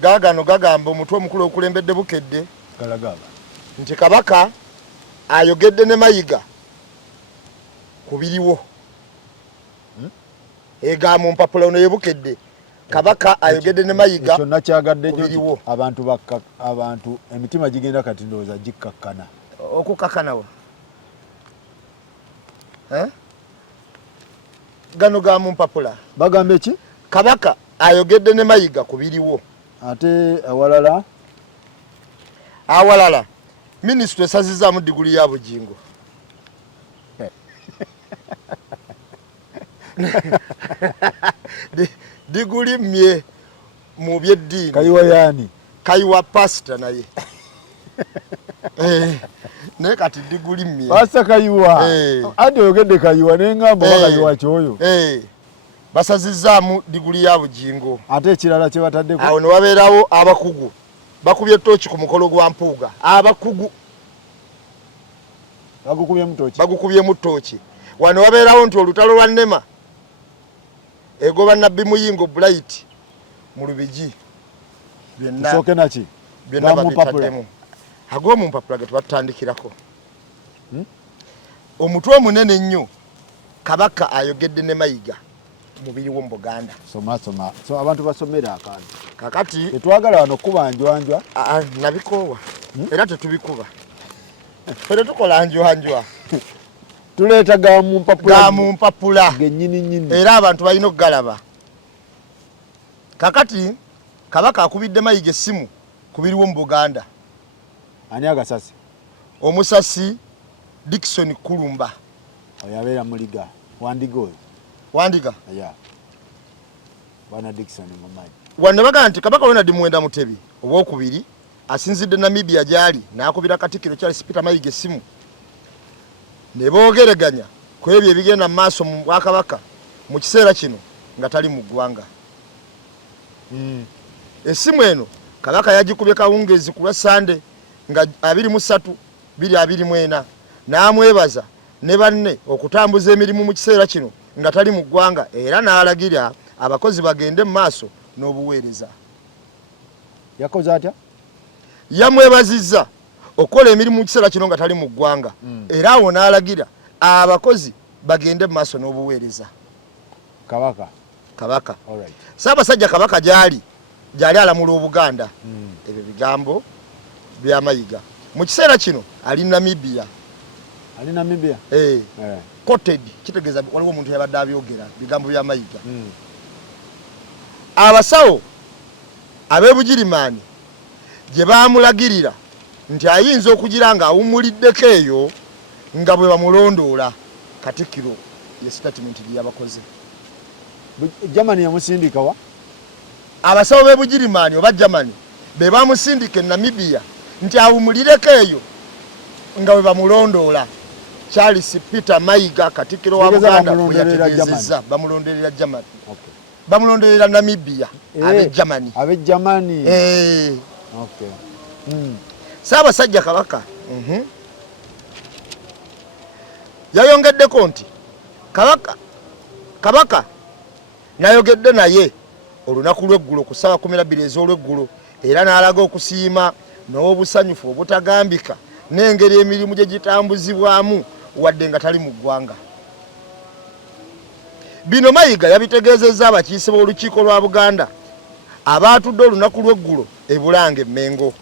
Gaagano gagamba omutwe omukulu okulembedde Bukedde galagaba nti Kabaka ayogedde ne Mayiga kubiriwo ega mu mpapula ono ye Bukedde Kabaka ayogedde ne Mayiga kyonna kyagadde nnyo abantu emitima gigenda kati ndowooza gikkakkana okukakkanawa gano ga mu mpapula bagamba eki Kabaka ayogedde ne Mayiga kubiriwo ate awalala minisitule esazizaamu diguli ya bugingo diguli mye mu byeddiini kayiwa yaani kayiwa pasita naye naye kati diguli mye pasita kayiwa ate oyogedde kayiwa nengamba kayiwa kyoyo basazizaamu diguli ya bugingo ate ekirala kye bataddeko awo ne wabeerawo abakugu bakubye tooki ku mukolo gwa mpuuga abakugu bagukubyemu tooki wano wabeerawo nti olutalo lwa Nnema egoba Nabbi Muyingo Bright mu Lubigi byonna babitaddemu ag'omu mpapula ge tubatandikirako omutwe omunene ennyo Kabaka ayogedde ne Mayiga mubiri wo mu Buganda soma so abantu basomera akantu kakati tetwagala wano kubanjwanjwa nabikoowa era tetubikuba fere tukola njwanjwa tuleeta ga mu mpapula gennyini era abantu balina okugalaba kakati Kabaka akubidde Mayiga essimu kubiriwo mu Buganda ani agasasi omusasi Dickson Kulumba oyabeera muliga wandiga ya bana Dickson mamaji wanne baga nti Kabaka Ronald Muwenda Mutebi obwokubiri asinzidde Namibia gyali n'akubira Katikkiro Charles Peter Mayiga essimu ne boogeraganya ku ebyo ebigenda mu maaso mu Bwakabaka mu kiseera kino nga tali mu ggwanga. Essimu eno Kabaka yagikubye kawungeezi ku lwa Sande nga 23/24 n'amwebaza ne banne okutambuza emirimu mu kiseera kino nga tali mu ggwanga era n'alagira abakozi bagende mu maaso n'obuweereza. Yakoze atya? Yamwebazizza okukola emirimu mu kiseera kino nga tali mu ggwanga era awo n'alagira abakozi bagende mu maaso n'obuweereza. Kabaka. Alright. Ssaabasajja Kabaka gyali alamula Obuganda. Ebyo bigambo bya Mayiga. Mu kiseera kino ali Namibia. Quoted kitegeeza waliwo omuntu yabadde abyogera bigambo bya Mayiga. Abasawo ab'Ebugirimaani gye baamulagirira nti ayinza okugira nga awumuliddeko eyo nga bwe bamulondoola Katikkiro ye statement gye yabakoze. Germany yamusindika wa? Abasawo b'Ebugirimaani oba Germany be baamusindika Namibia nti awumulireko eyo nga bwe bamulondoola. Charles Peter Mayiga Katikkiro wa Buganda yategeezezza bamulonderera Germany. Okay. Bamulonderera Namibia abe Germany. Okay. Ssaabasajja Kabaka yayongeddeko nti Kabaka nayogedde naye olunaku lw'eggulo ku ssaawa 12 ez'olweggulo era n'alaga okusiima n'obusanyufu obutagambika n'engeri emirimu gye gitambuzibwamu wadde nga tali mu ggwanga. Bino Mayiga yabitegeezezza abakiise b'olukiiko lwa Buganda abaatudde olunaku lw'eggulo e Bulange Mengo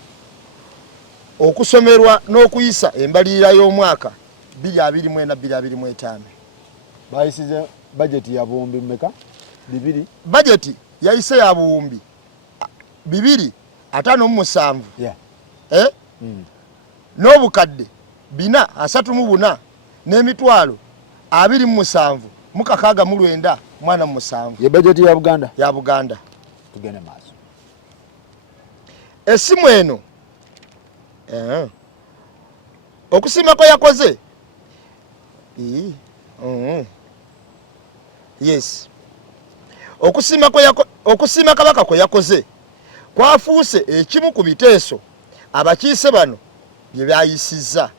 okusomerwa n'okuyisa embalirira y'omwaka 2024-2025. Bayisize budget ya buwumbi mmeka? 2. Budget yayise ya buwumbi 257. N'obukadde 434 n'emitwalo 27,697 ye budget ya Buganda. Tugende maaso. Essimu eno okusiima kwe yakoze yes okusiima Kabaka kwe yakoze kwafuuse ekimu ku biteeso abakiise bano bye byayisizza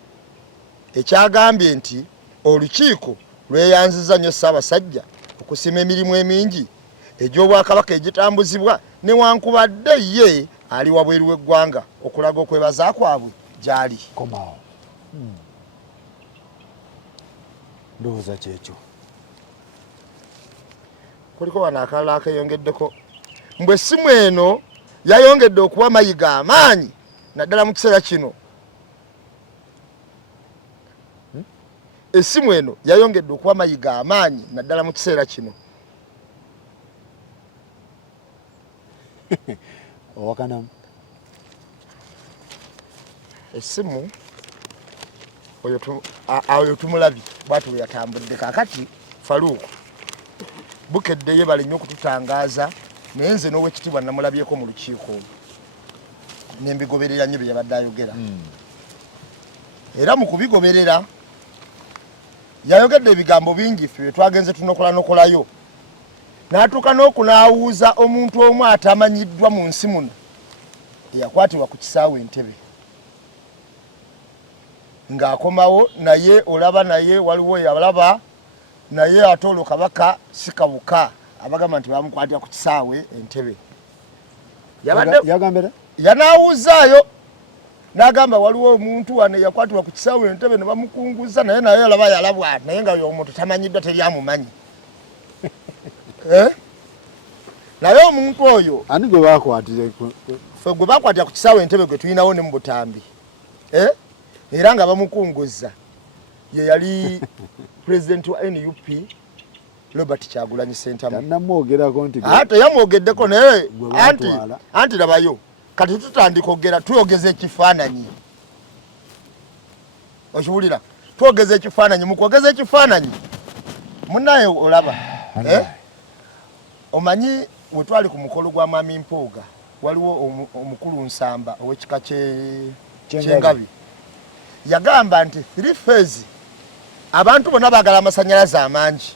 ekyagambye nti olukiiko lweyanziza nnyo Ssaabasajja okusiima emirimu emingi egy'obwakabaka egitambuzibwa newankubadde ye ali wabweru w'eggwanga okulaga okwebaza kwabwe gyali. Komawo. Ndowooza kyekyo. Kuliko wano akalala akeyongeddeko. Mbwe essimu eno yayongedde okuba mayiga amaanyi naddala mu kiseera kino. Essimu eno yayongedde okuba mayiga amaanyi naddala mu kiseera kino. Owakanamu. Essimu oyo tumulabye bwatu bwe yatambudde kaakati Faruku bukedde yebale nnyo okututangaaza naye nze n'owekitiibwa namulabyeko mu lukiiko nembigoberera nnyo bye yabadde ayogera. Era mu kubigoberera yayogedde ebigambo bingi ffe bye twagenze tunokolanokolayo n'atuuka n'okunaawuuza omuntu omu atamanyiddwa mu nsi muno eyakwatibwa ku kisaawe Entebbe ng'akomawo naye olaba naye waliwo yalaba naye ate olwo kabaka sikabuka abagamba nti bamukwatira ku kisaawe Entebbe. Yagambera? Yanaawuuzaayo n'agamba waliwo omuntu wano yakwatibwa ku kisaawe Entebbe ne bamukunguza naye olaba yalabwa naye nga omuntu tamanyiddwa teryamumanyi. Naye omuntu oyo ani gwe bakwatire? Ffe gwe bakwatira ku kisaawe Entebbe gwe tulinawo ne mu Butambi era nga bamukunguza ye yali president wa NUP Robert Kyagulanyi Ssentamu. Namwogerako nti teyamwogeddeko naye anti labayo kati tutandika oggera tuyogeza ekifaananyi. Okiwulira twogeza ekifaananyi mu kwogeza ekifaananyi munnaye olaba omanyi we twali ku mukolo gwa Mwami Mpooga waliwo omukulu Nsamba ow'ekika ky'Engabi yagamba nti 3 phase abantu bonna baagala amasanyalaze amangi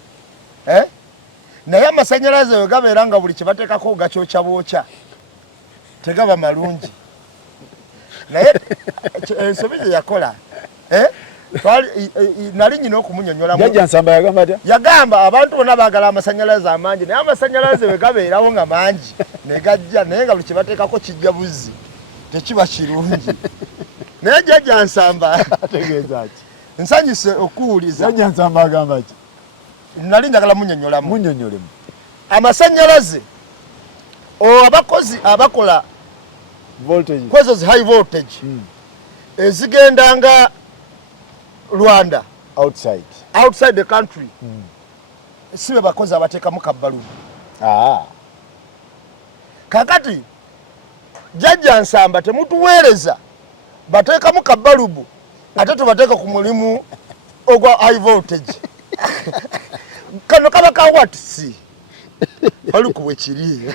naye amasanyalaze we gabeera nga buli kye bateekako gakyokya bwokya tegaba malungi. Naye ensobi gye yakola nali nyina okumunyonyola. Jjajja Nsamba yagamba atya? Yagamba abantu bonna baagala amasanyalaze amangi naye amasanyalaze we gabeerawo nga mangi ne gajja naye nga buli kye bateekako kijja buzzi tekiba kirungi. Naye Jjajja Nsamba ategeeza ki? Nsanyuse okuwuliza. Jjajja Nsamba agamba ki? Nali njagala munnyonnyolamu. Munnyonnyolemu. Amasanyalaze abakozi abakola voltage kwezo zi high voltage ezigendanga Rwanda outside the country sibe bakozi abateekamu kabbalubu. Kakati Jjajja Nsamba temutuweereza bateekamu kabbalubu ate tubateeka ku mulimu ogwa high voltage. Kano kaba ka what si Faruku bwe kiri.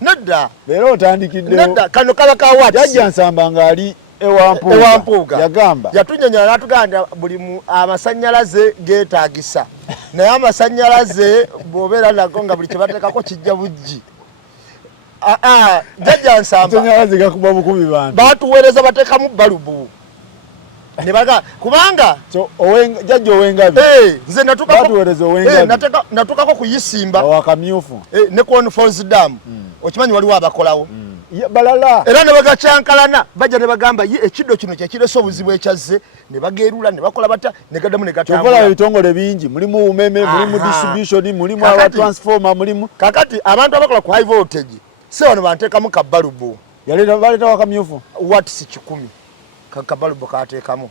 Nedda leero otandikiddewo. Nedda kano kaba ka what Jjajja Nsamba ng'ali ewampuuga yagamba yatunyonyola n'atugamba buli amasanyalaze geetaagisa naye amasanyalaze bw'obeera nago nga buli kye bateekako kijja bujji. Jjajja Nsamba amasanyalaze gakuba bukumi bantu baatuweereza bateekamu balubu ne baga kubanga Jjajja Owengabi nze natuukako kuyisimba awakamyufu ne Cornfalls Dam okimanyi waliwo abakolawo balala era ne bagakyankalana bajja ne bagamba ye ekiddo kino kyekiresa obuzibu ekyazze ne bageerula ne bakola bata ne gaddamu ne gatambula. Ebitongole bingi mulimu umeme mulimu distribution mulimu awa transformer mulimu kakati abantu abakola ku high voltage se wano banteekamu kabbalubu baleta wakamyufu watts 10 kabbalubu kateekamu.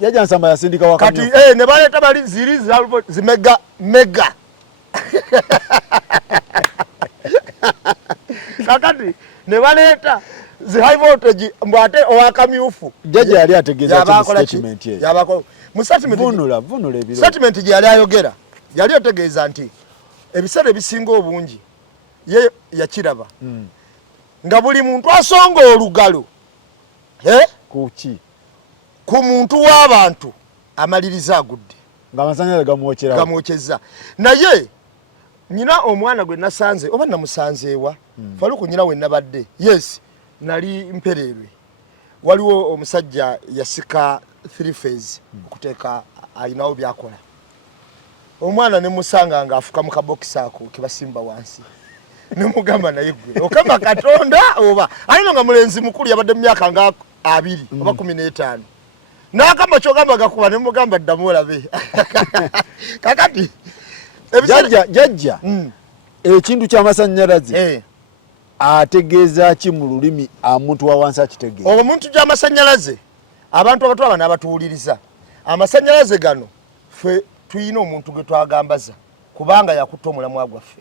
Jjajja Nsamba yasindika wakamyufu kati ne baleeta bali ziri zimega mega kakati ne baleeta zi high voltage mbwate owakamyufu. Jjajja yali ategeeza statement ye mu statement vunula ebiro statement gye yali ayogera yali ategeeza nti ebiseera ebisinga obungi ye yakiraba nga buli muntu asonga olugalo kuki ku muntu w'abantu amaliriza agudde nga amasanyalaze gamwokyeza. Naye nyina omwana gwe nasanze oba namusanzeewa Faruku nyina we nabadde yes nali mpererwe waliwo omusajja yasika 3 phase okuteeka alinawo byakola omwana ne musanga nga afuka mu kabokisi ako kebasimba wansi nemugamba naye gwe okama Katonda oba alino nga mulenzi mukulu yabadde mu myaka nga 2 oba 15 n'akamba kyogamba gakuba nemugamba ddamu olabe kakati jajja ekintu ky'amasannyalaze ategeeza ki mu lulimi omuntu wa wansi akitegeeza omuntu gy'amasannyalaze abantu abato aba n'abatuwuliriza amasannyalaze gano ffe tuyina omuntu gwe twagambaza kubanga yakutta omulamwa gwaffe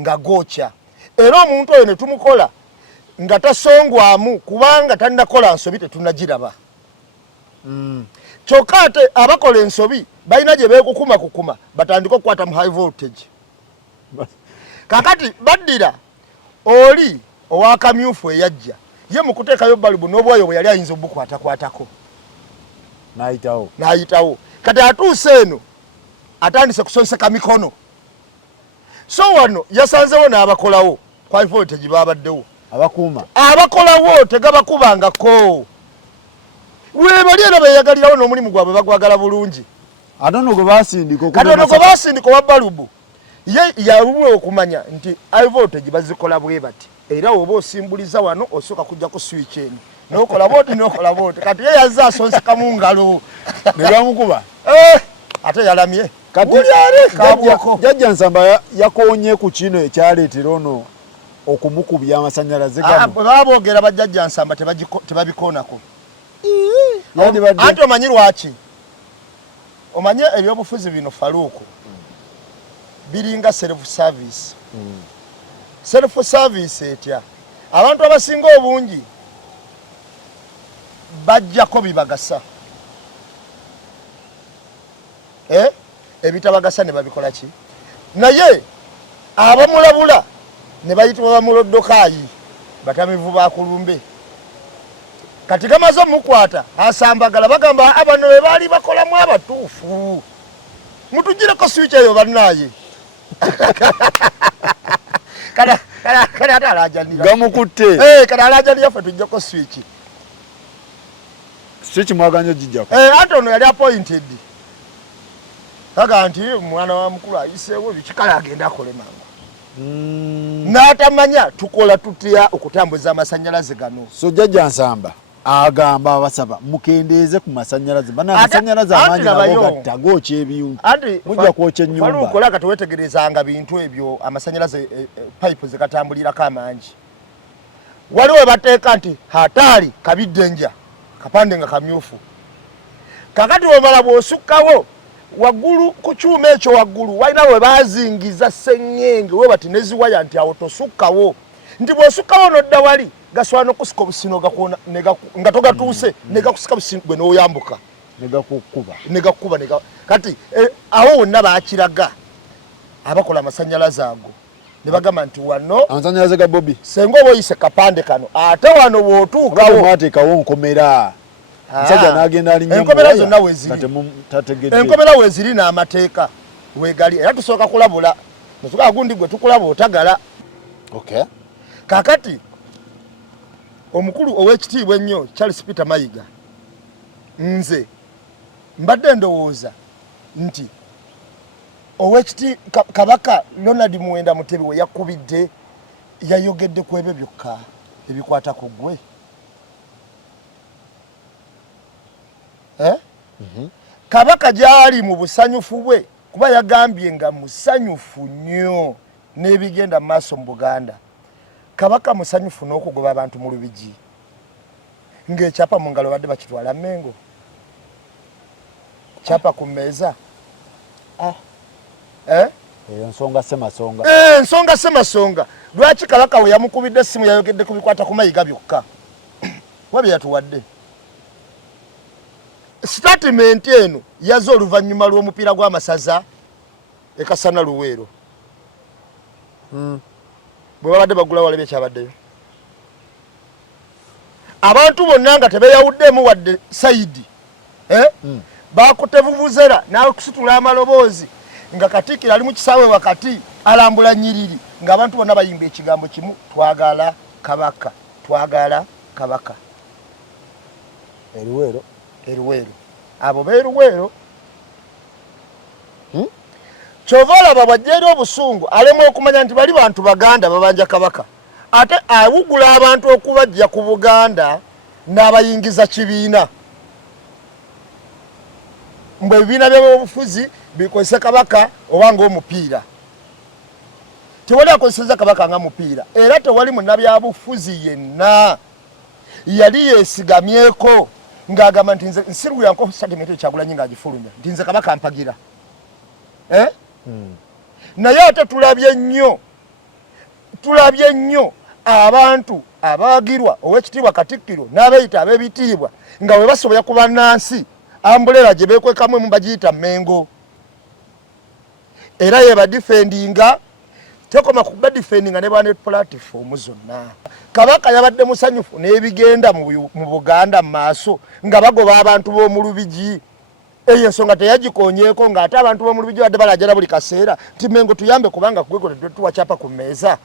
nga gookya era omuntu oyo ne tumukola nga tasongwamu kubanga talinakola nsobi tetunnagiraba kyokka ate abakola ensobi balina gye beekukuma batandika okukwata mu high voltage kakati baddira oli owakamyufu eyajja ye mu kuteekayo balubu n'obwoyo bwe yali ayinza obukwatakwatako n'ayitawo kati atuuse eno atandise kusonseka mikono so wano yasanzewo n'abakolawo ku high voltage babaddewo abakolawo tegabakubangako webali era beyagalirawo n'omulimu gwabwe bagwagala bulungi atono gwe basindika owa balubu ye yawuwe okumanya nti high voltage bazikola bwe bati era oba osimbuliza wano osooka kujja ku switch eno n'okola bwoti kati ye yazze asonseka mu ngalo ne bamukuba ate yalamye jajja Nsamba yakonye ku kino ekyaleetera ono okumukubya amasannyalaze gano bwe baba boogera bajjajja Nsamba tebabikoonako anti omanyi lwaki omanye ebyobufuzi bino faluuko biringa self service etya abantu abasinga obungi bajjako bibagasa ebitabagasa ne babikola ki naye abamulabula ne bayitibwa bamuloddokayi batamivu bakulumbe kati gamaze omukwata asambagala bagamba abano be baali bakolamu abatuufu mutugireko switch eyo bannaye kale ate alajanira gamukutte kale alajanira ffe tujjako switch mwaganya gijjako ate ono yali appointed kaga nti mwana wa mukulu ayiseewo bikikale agenda akole mangu n'atamanya tukola tutya okutambuza amasannyalaze gano so jajja Nsamba agamba abasaba mukendeeze ku masannyalaze bana amasannyalaze amanyi gatta gookya ebintu mujja kwokya ennyumba faluukola kati wetegerezanga bintu ebyo amasannyalaze pipe zekatambulirako amangi waliwo bateeka nti hataali kabiddenja kapande nga kamyufu kakati womala bw'osukkawo waggulu ku kyuma ekyo waggulu walina we bazingiza sseŋŋenge we bati neziwaya nti awo tosukkawo nti bw'osukkawo n'odda wali gaswala n'okusika obusino nga togatuuse ne gakusika busino gwe n'oyambuka ne gakukuba kati awo wonna baakiraga abakola amasannyalaze ago ne bagamba nti wano amasannyalaze ga Bobi senga oba oyise kapande kano ate wano bw'otuukawo mwateekawo nkomera musajja n'agenda alinnya enkomera zonna enkomera weeziri n'amateeka weegali era tusooka kulabula netugaa gundi gwe tukulaba otagala kakati omukulu ow'ekitiibwa ennyo Charles Peter Mayiga nze mbadde ndowooza nti ow'ekiti Kabaka Ronald Muwenda Mutebi we yakubidde yayogedde ku ebyo byokka ebikwata ku ggwe Kabaka gyali mu busanyufu bwe kuba yagambye nga musanyufu nnyo n'ebigenda mu maaso mu Buganda. Kabaka musanyufu n'okugoba abantu mu Lubigi ng'ekyapa mu ngalo badde bakitwala Mmengo kyapa ku mmeeza ensonga semasonga ensonga semasonga lwaki Kabaka we yamukubidde essimu yayogedde ku bikwata ku Mayiga byokka wabye yatuwadde statement eno yazo oluvannyuma lw'omupiira gw'amasaza ekasana Luweero bwe babadde bagula wala byekyabaddeyo abantu bonna nga tebeyawuddemu wadde Saidi bakutevuvuzera n'akusitula amaloboozi nga Katikkiro ali mu kisaawe wakati alambula nnyiriri ng'abantu bonna bayimba ekigambo kimu twagala Kabaka twagala Kabaka Eruweero abo beeruweero Chovala babajjera obusungu alema okumanya nti bali bantu baganda babanja kabaka ate awugula abantu okubajja ku Buganda n'abayingiza kibiina mbwe ebibiina by'obufuzi bikozesa kabaka obanga omupiira tewali akozeseza kabaka nga mupiira era tewali munnabyabufuzi yenna yali yeesigamyeko ng'agamba nti nze nsirugula nko sentimente Kyagulanyi ng'agifulumya nti nze kabaka mpagira naye ate tulabye nnyo abantu abagirwa ow'ekitiibwa Katikkiro n'abayita ab'ebitiibwa nga bwe basobola kuba nansi ambulera gye beekwekamu emu bagiyita Mengo era ye badifendinga tekoma ku badifendinga ne bane platform zonna kabaka yabadde musanyufu n'ebigenda mu Buganda mu maaso nga bagoba abantu b'omu Lubigi eyo ensonga teyagikonyeeko ng'ate abantu b'omu Lubigi badde balajala buli kaseera nti Mengo tuyambe kubanga gweko tetuwacapa ku mmeeza.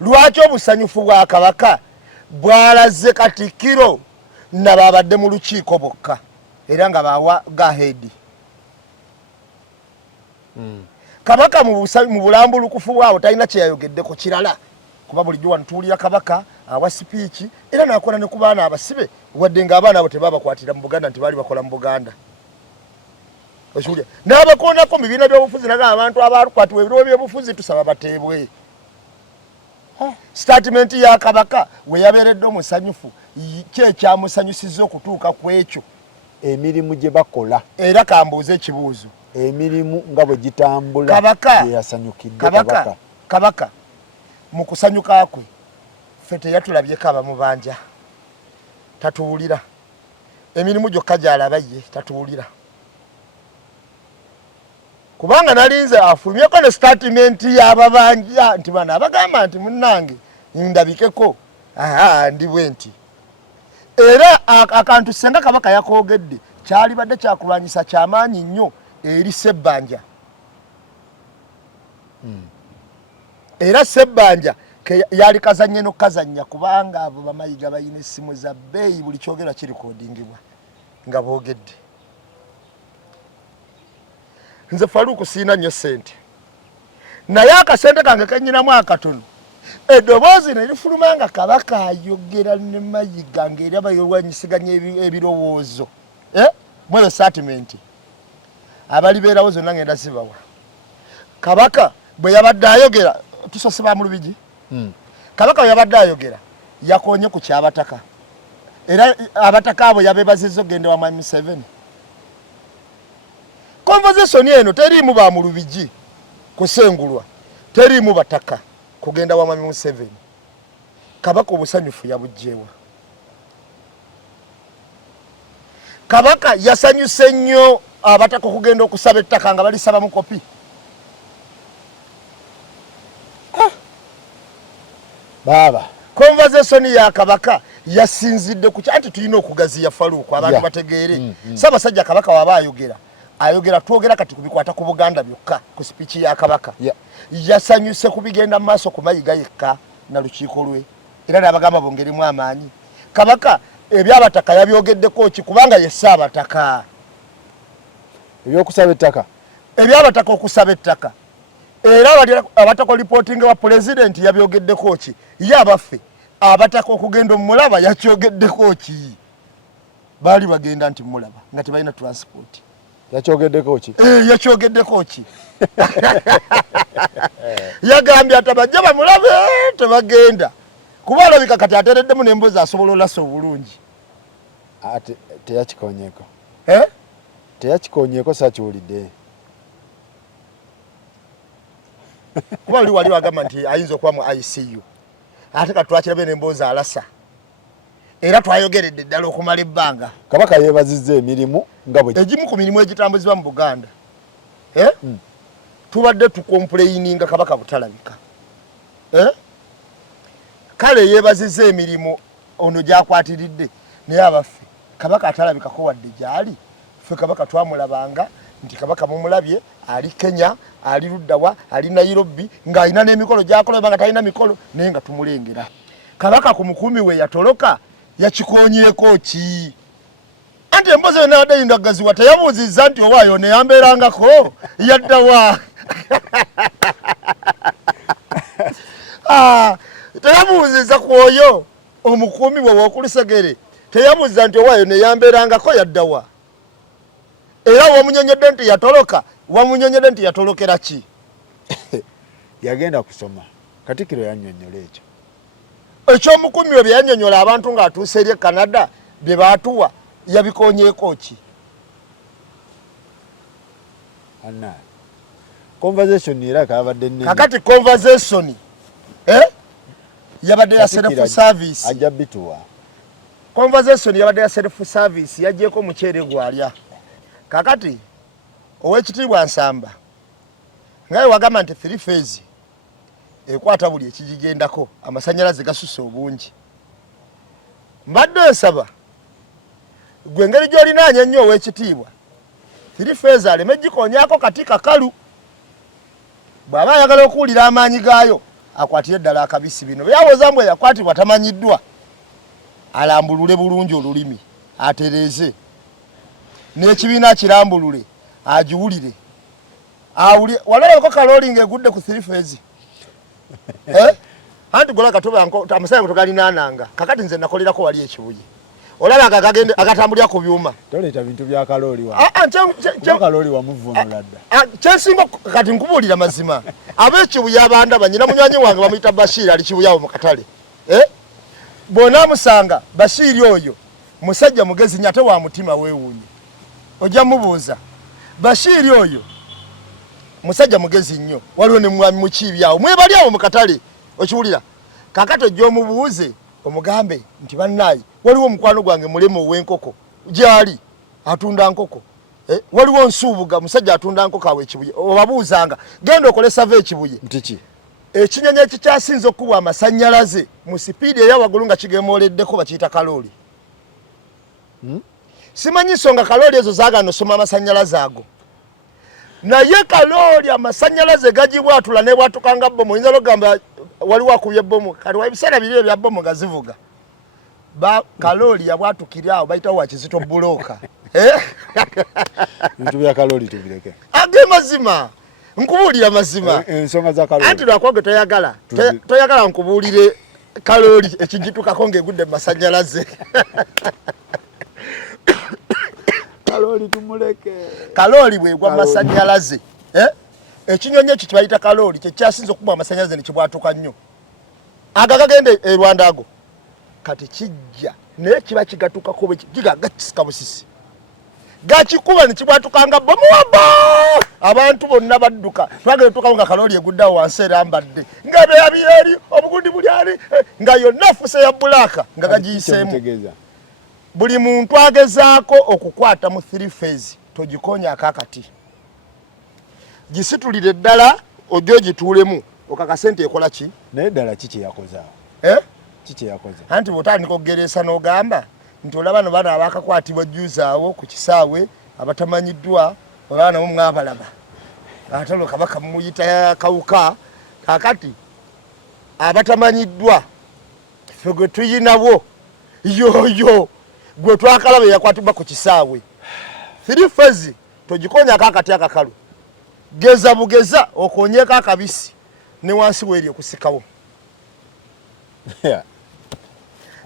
Lwaki obusanyufu bwa kabaka bwalaze Katikkiro n'ababadde mu lukiiko bokka era nga bawa gahedi kabaka mu bulambulukufu bwawo talina kye yayogeddeko kirala kuba bulijjo wantuulira kabaka awa sipiiki era n'akola ne ku baana abasibe wadde ng'abaana abo tebabakwatira mu Buganda nti baali bakola mu Buganda okiwulira n'abakoonako mu bibiina by'obufuzi naga abantu abakwatibwa ebiro by'obufuzi tusaba bateebwe statement ya kabaka we yabeeredde omusanyufu kyekyamusanyusiza okutuuka ku ekyo emirimu gye bakola era kambuuze ekibuuzo emirimu nga bwe gitambula yasanyukidde kabaka mu kusanyuka kwe ffe teyatulabyeko abamubanja tatuwulira emirimu gyokka gy'alaba ye tatuwulira kubanga nalinze afulumyeko ne statement y'ababanja nti bana abagamba nti munnange ndabikeko ndi bwe nti era akantu senga kabaka yakoogedde kyali badde kyakulwanyisa kyamaanyi nnyo eri Ssebbanja era Ssebbanja yali kazanye n'okazanya kubanga abo bamayiga bayina essimu za bbeeyi buli kyogerwa kirikodingibwa nga boogedde nze Faruku siina nnyo ssente naye akasente kange kenyinamu akatono eddoboozi ne lifuluma nga kabaka ayogera ne mayiga ng'eri abayowanyisiganya ebirowoozo mweyo statement abalibeerawo zonna ngenda zibawa kabaka bwe yabadde ayogera tusose ba mu Lubigi kabaka bwe yabadde ayogera yakonye ku kyabataka era abataka abo yabeebazizza ogende wa Mwami Museveni conversation eno teriimu ba mu Lubigi kusengulwa teriimu bataka kugenda wa Mwami Museveni kabaka obusanyufu yabugjeewa kabaka yasanyuse nnyo abataka okugenda okusaba ettaka nga balisaba mu kopi baba conversation ya kabaka yasinzidde ku kyanti tulina okugaziya Faruku abantu bategeere Ssaabasajja kabaka waba ayogera twogera kati kubikwata ku Buganda byokka ku speech ya kabaka yasanyuse kubigenda mu maaso ku mayiga yekka na lukiiko lwe era n'abagamba bongerimu amaanyi kabaka ebyabataka yabyogeddeko ki kubanga ye Ssaabataka ebyokusaba ettaka ebyabataka okusaba ettaka era abataka reporting wa president yabyogeddeko ki ye abaffe abataka okugenda omulaba yakyogeddeko ki baali bagenda nti mulaba nga tebalina transport yakyogeddeko ki yakyogeddeko ki yagambye atabajja bamulabe tebagenda kuba alabika kati ateereddemu n'emboozi asobola olasa obulungi ate teyakikonyeeko teyakikonyeeko sakiwulidde kuba wali wagamba nti ayinza okuba mu ICU ate katwakirabe n'emboozi alasa era twayogeredde ddala okumala ebbanga kabaka yeebazizza emirimu nga bwe egimu ku mirimu egitambuzibwa mu Buganda tubadde tukomplaininga kabaka butalabika kale yeebazizza emirimu ono gyakwatiridde naye abaffe kabaka atalabikako wadde gyali ffe kabaka twamulabanga nti kabaka mumulabye ali Kenya ali luddawa ali Nairobi ng'alina n'emikolo gyakola nga talina mikolo naye nga tumulengera kabaka ku mukuumi we yatoloka yakikonyeeko ki anti embozi yonna abadde yindagaziwa teyabuuzizza nti owaayo neyambeerangako yaddawa teyabuuzizza ku oyo omukuumi bwe w'okulusegere teyabuuziza nti owaayo neyambeerangako yaddawa era wamunyonyedde nti yatoloka wamunyonyedde nti yatolokera ki yagenda kusoma Katikkiro yannyonnyola ekyo ekyomukuumi we bye yannyonnyola abantu ng'atuuse eri e Canada bye baatuwa yabikonyeeko ki anna conversation era kabadde nene kakati conversation yabadde ya self service ajja bituwa conversation yabadde ya self service yagyeko muceere gwalya kakati ow'ekitiibwa Nsamba ngaye wagamba nti 3 phase ekwata buli ekigigendako amasannyalaze gasusse obungi mbadde nsaba gwe engeri gy'olinaanya ennyo ow'ekitiibwa 3 phase aleme gikonyaako kati kakalu bw'aba ayagala okuwulira amaanyi gaayo akwatire eddala akabisi bino byawoza mbwe yakwatibwa tamanyiddwa alambulule bulungi olulimi atereeze n'ekibiina akirambulule agiwulire walabako kalooli ng'egudde ku 3 phase anti gola katobanko amasaya togalinaananga kakati nze nakolerako wali ekibuye olaba agatambulira ku byuma toleeta bintu bya kalooli kalooli wamuvunula dda kyensinga kati nkubuulira mazima ab'ekibuye abandaba nyina munywanyi wange bamuyita Bashiri ali kibuye awo mu katale bw'onaamusanga Bashiri oyo musajja mugezi nnyo ate wa mutima weewuunye ojja mubuuza Bashiri oyo musajja mugezi nnyo waliwo ne mwami mukiibi awo mwebali awo mu katale okiwulira kakati ojja omubuuze omugambe nti bannaayi waliwo omukwano gwange mulema ow'enkoko gyali atunda nkoko waliwo Nsuubuga musajja atunda nkoko awo ekibuye obabuuzanga genda okole save ekibuye ntiki ekinyonyi ekikyasinza okubwa amasannyalaze mu sipiidi eyawagulu nga kigemooleddeko bakiyita kalooli simanyi nsonga kalooli ezo zaagana osoma amasannyalaze ago naye kalooli amasannyalaze gagibwatula ne bwatukanga bbomu oyinza logamba waliwo akubye bbomu kati wa ebiseera biri ebya bbomu nga zivuga kalooli yabwatukira awo bayitawo wakizito bulooka bintu bya kalooli tubireke age mazima nkubuulira mazima ensonga za kalooli anti lwakwange toyagala nkubuulire kalooli ekigitukako ng'egudde mu masannyalaze kalooli tumuleke kalooli bwegwa masannyalaze ekinyonyi ekyo kibayita kalooli kyekyasinza okubwa amasannyalaze ne kibwatuka nnyo agagagende e Rwanda ago kati kijja naye kiba kigatukako gagakisika busisi gakikuba ne kibwatukanga bomuwaba abantu bonna badduka twagala tukawo nga kalooli eguddawo wansi erambadde ng'ebeeya byeri obugundi buli ali nga yonna fuse ya bulaaka nga gagiyiseemu buli muntu agezaako okukwata mu 3 phase togikonyako akati gisitulire ddala ojja ogituulemu okakase nti ekola ki naye ddala kiki yakoze awo kiki yakoze anti bw'otandika okugereesa n'ogamba nti olaba no bano abaakakwatibwa jjuuzi awo ku kisaawe abatamanyiddwa olaba nabo mwabalaba ate olwo kabaka muyita kawuka kakati abatamanyiddwa ffe gwe tuyinawo yoyo gwe twakalaba yakwatibwa ku kisaawe 3 phase togikonyako akati akakalu geza bugeza okonyeko akabisi ne wansi weeri okusikawo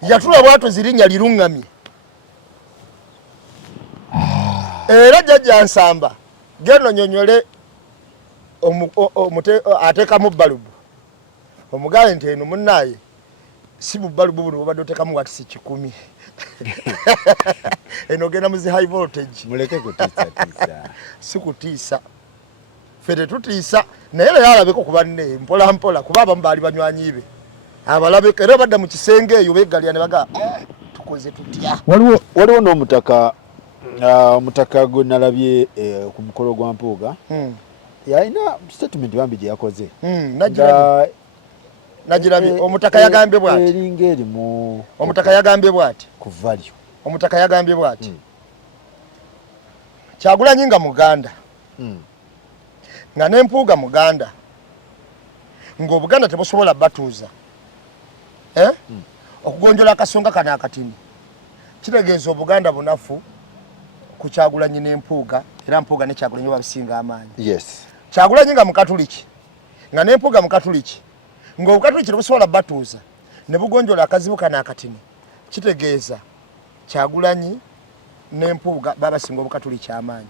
yatula bwatu zirinnya liruŋŋamye era jjajja Nsamba genda onyonyole ateekamu balubu omugaale nti eno munnaaye si bubalubu buno bubadde oteekamu watisi 10 eno ogenda muzi high voltage muleke kutiisa si kutiisa ffe tetutiisa naye leero alabeko ku banne mpola mpola kuba abamu baali banywanyi be abalabeko era badda mu kisenge eyo beegalya ne baga tukoze tutya waliwo n'omutaka omutaka gwe nalabye ku mukolo gwa Mpuuga yalina statement bambi gye yakoze nagirabye omutaka yagambye bw'ati eringa erimu omutaka yagambye bw'ati ku value omutaka yagambye bw'ati Kyagulanyi nga Muganda nga n'Empuuga Muganda ng'Obuganda tebusobola batuuza okugonjola akasonga kano akatini kitegeeza Obuganda bunafu ku Kyagulanyi n'Empuuga era Mpuuga ne Kyagulanyi babisinga amaanyi. Yes. Kyagulanyi nga Mukatuliki nga n'Empuuga Mukatuliki ng'Obukatuliki tebusobola batuuza ne bugonjola akazibu kana akatini kitegeeza Kyagulanyi n'Empuuga babasinga Obukatuliki amaanyi.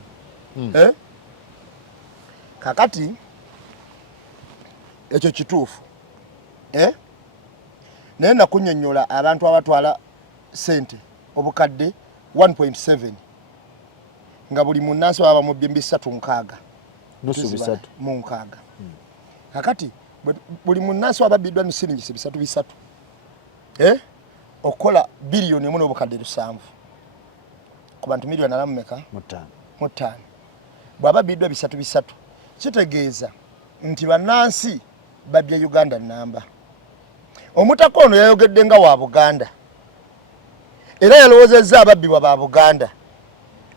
Kakati ekyo kituufu naye nakunnyonnyola abantu abatwala sente obukadde 1.7 nga buli munnansi baba mu byembi 3.6 nusu bisatu mu nkaaga. Kakati buli munnansi waba biddwa ni siringi 3 okola biliyoni emu n'obukadde 7 ku bantu miliyoni alamu meka mu 5 bwaba biddwa 3 kitegeeza nti bannansi babya Uganda namba. Omutaka ono yayogedde nga wa Buganda era yalowoozezza ababbibwa ba Buganda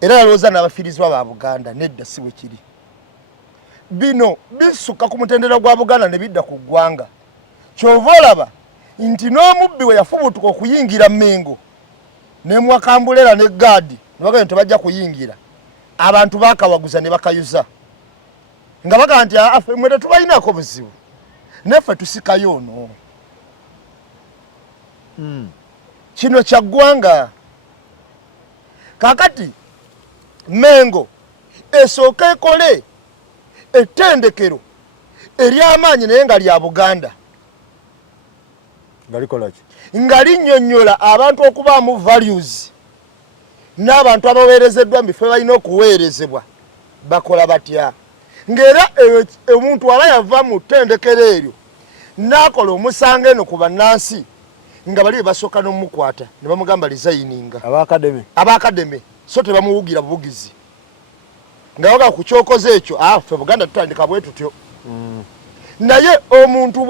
era yalowooza n'abafiirizwa ba Buganda. Nedda si bwe kiri. Bino bisuka ku mutendera gwa Buganda ne bidda ku ggwanga. Kyova olaba nti n'omubbi we yafubutuka okuyingira Mengo ne Mwakambulera ne Gaadi ne bagamba nti bajja kuyingira, abantu baakawaguza ne bakayuza nga bagamba nti afe mwe tetubalinaako buzibu neffe tusikayo ono. Kino kya ggwanga. Kakati Mengo esooka ekole ettendekero ery'amaanyi naye nga lya Buganda nga linnyonnyola abantu okubaamu values n'abantu abaweerezeddwa mu bifo balina okuweerezebwa bakola batya. Ng'era omuntu aba yava mu ttendekero eryo n'akola omusango eno ku bannansi nga bali basooka n'omukwata ne bamugamba resigninga ab'akademe so tebamuwugira bubugizi nga waga ku kyokoze ekyo ffe Buganda tutandika bwe tutyo. Naye omuntu